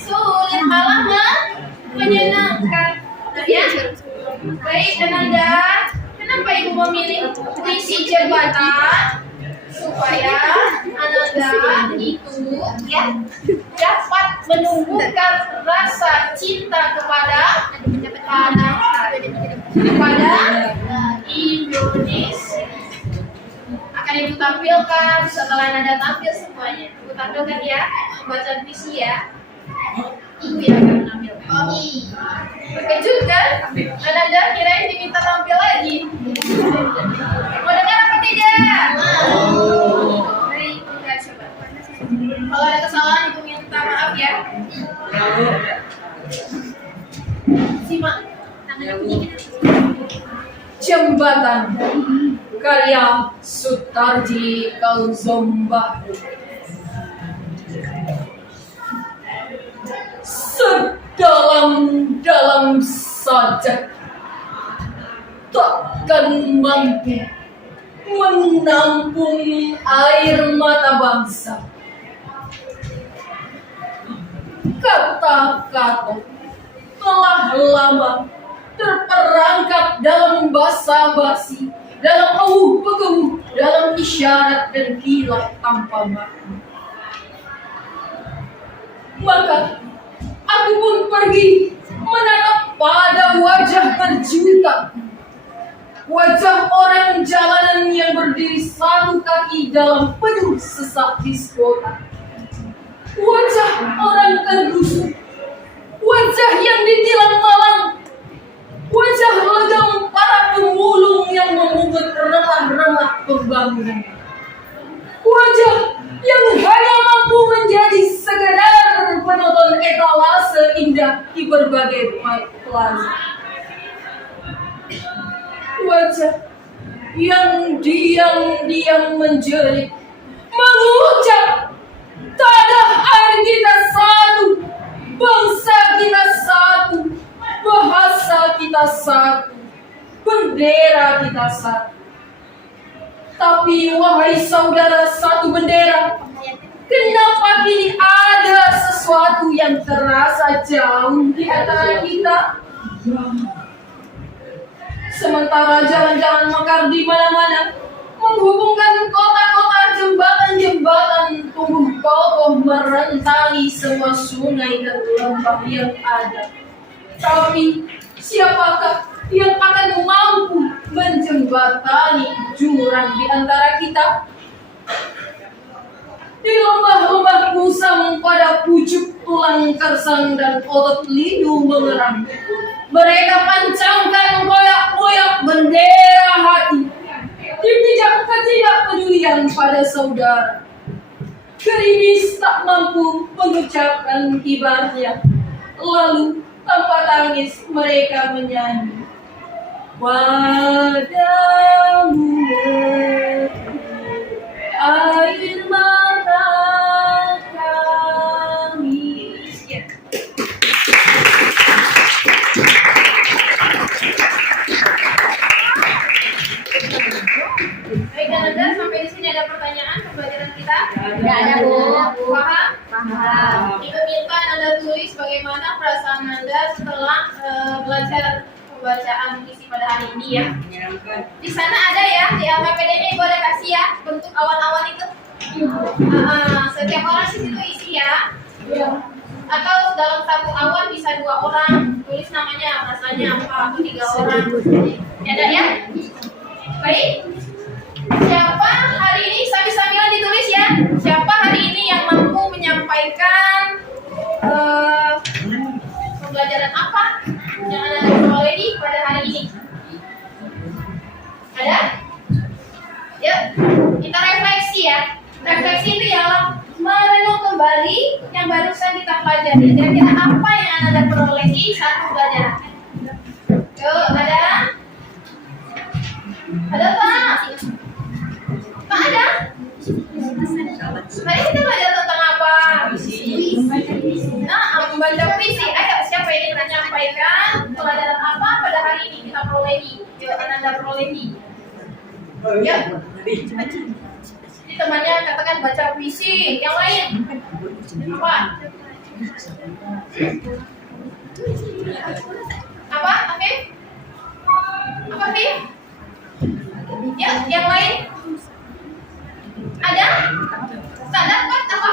sulit, malah menyenangkan. Ya. Baik, Ananda, kenapa ibu memilih puisi jabatan? Supaya Ananda itu ya dapat menumbuhkan rasa cinta kepada Indonesia. Akan ibu tampilkan setelah Ananda tampil semuanya. Ibu tampilkan ya, bacaan puisi ya. Ibu yang akan menampilkan. Terkejut kan? Ananda kirain diminta tampil lagi. Mau dengar apa tidak? Baik, kita coba. Kalau ada kesalahan ibu minta maaf ya. Simak. Jembatan karya Sutarji Kalzomba. Sedalam-dalam saja takkan mampu menampung air mata bangsa. Kata-kata telah lama terperangkap dalam basa-basi, dalam euh-begeuh, dalam isyarat dan kilat tanpa makna. Maka aku pun pergi menatap pada wajah berjuta, wajah orang jalanan yang berdiri satu kaki dalam penuh sesak di kota, wajah orang tergusur, wajah yang ditilang malam, wajah legam para pemulung yang memungut remah-remah pembangunan, wajah yang hanya mampu menjadi sekedar penonton etalase indah di berbagai plaza. Wajah yang diam-diam menjerit, mengucap, tak ada air kita satu, dasar. Tapi wahai saudara satu bendera, kenapa kini ada sesuatu yang terasa jauh di antara kita? Sementara jalan-jalan mekar di mana-mana menghubungkan kota-kota, jembatan-jembatan tumbuh kokoh merentangi semua sungai dan lembah yang ada. Tapi siapakah yang akan mampu menjembatani jurang di antara kita? Di lembah-lembah kusam pada pucuk tulang kersang dan otot lidu mengerang, mereka pancangkan koyak-koyak bendera hati, dipijak ketidakpedulian pada saudara. Gerimis tak mampu mengucapkan kibarnya, lalu tanpa tangis mereka menyanyi. Wadamu air mata kami. Baik, Anda sampai di sini ada pertanyaan pembelajaran kita? Nggak ada, Bu. Paham? Paham. Ibu minta Anda tulis bagaimana perasaan Anda setelah belajar pembacaan puisi pada hari ini ya. Di sana ada ya, di LPPD-nya Ibu ada kasih ya, bentuk awan-awan itu. Setiap orang di situ isi ya. Atau dalam satu awan bisa 2 orang, tulis namanya, rasanya apa, atau 3 orang. Ada ya? Baik. Siapa hari ini, sambil-sambilan ditulis ya. Siapa hari ini yang mampu menyampaikan pembelajaran apa yang Anda peroleh pada hari ini? Ada? Yuk, kita refleksi ya. Refleksi itu ialah merenung kembali yang barusan kita pelajari. Kira-kira apa yang Anda peroleh saat pembelajaran? Yuk, ada? Ada Pak? Pak ada? Tadi kita belajar tentang apa? Nah, membaca puisi. Ayo, siapa yang ingin menyampaikan pelajaran apa pada hari ini kita perolehi? Yuk, Anda perolehi. Yuk. Ini temannya katakan baca puisi. Yang lain? Apa? Apa? Afif? Apa, Afif? Ya, yang lain? Ada? Sadar Pak? Apa?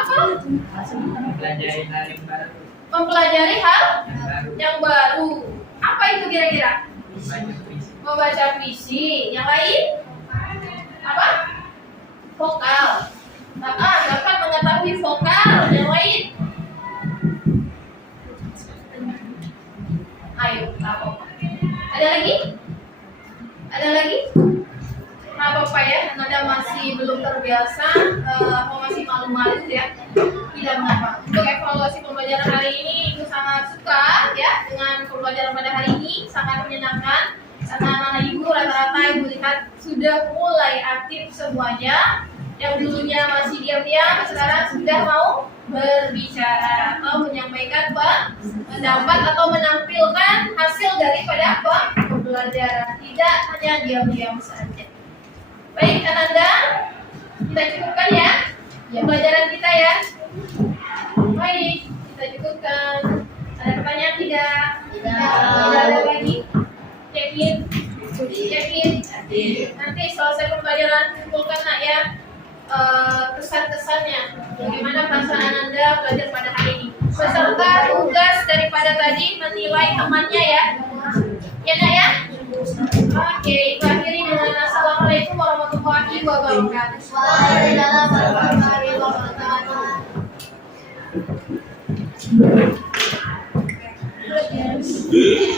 Mempelajari hal yang baru. Apa itu kira-kira? Membaca puisi. Yang lain? Apa? Vokal. Dapat mengetahui vokal. Yang lain? Ayo, apa? Ada lagi? Ada lagi? Apa ya? Anda masih belum terbiasa, masih malu-malu ya? Tidak mengapa. Untuk evaluasi pembelajaran hari ini, Ibu sangat suka ya dengan pembelajaran pada hari ini, sangat menyenangkan. Karena anak-anak Ibu rata-rata Ibu lihat sudah mulai aktif semuanya. Yang dulunya masih diam-diam, sekarang sudah mau berbicara atau menyampaikan pendapat atau menampilkan hasil daripada pembelajaran. Tidak hanya diam-diam saja. Baik, Ananda, kita cukupkan ya pembelajaran kita ya. Baik, kita cukupkan. Ada pertanyaan tidak? Tidak ada lagi. Yakin? Nanti selesai pembelajaran kumpulkan nak ya kesan-kesannya. Bagaimana perasaan Ananda belajar pada hari ini? Beserta tugas daripada tadi menilai temannya ya. Ya nak ya? Oke, Ibu akhiri dengan Assalamualaikum warahmatullahi wabarakatuh. Waalaikumsalam warahmatullahi wabarakatuh.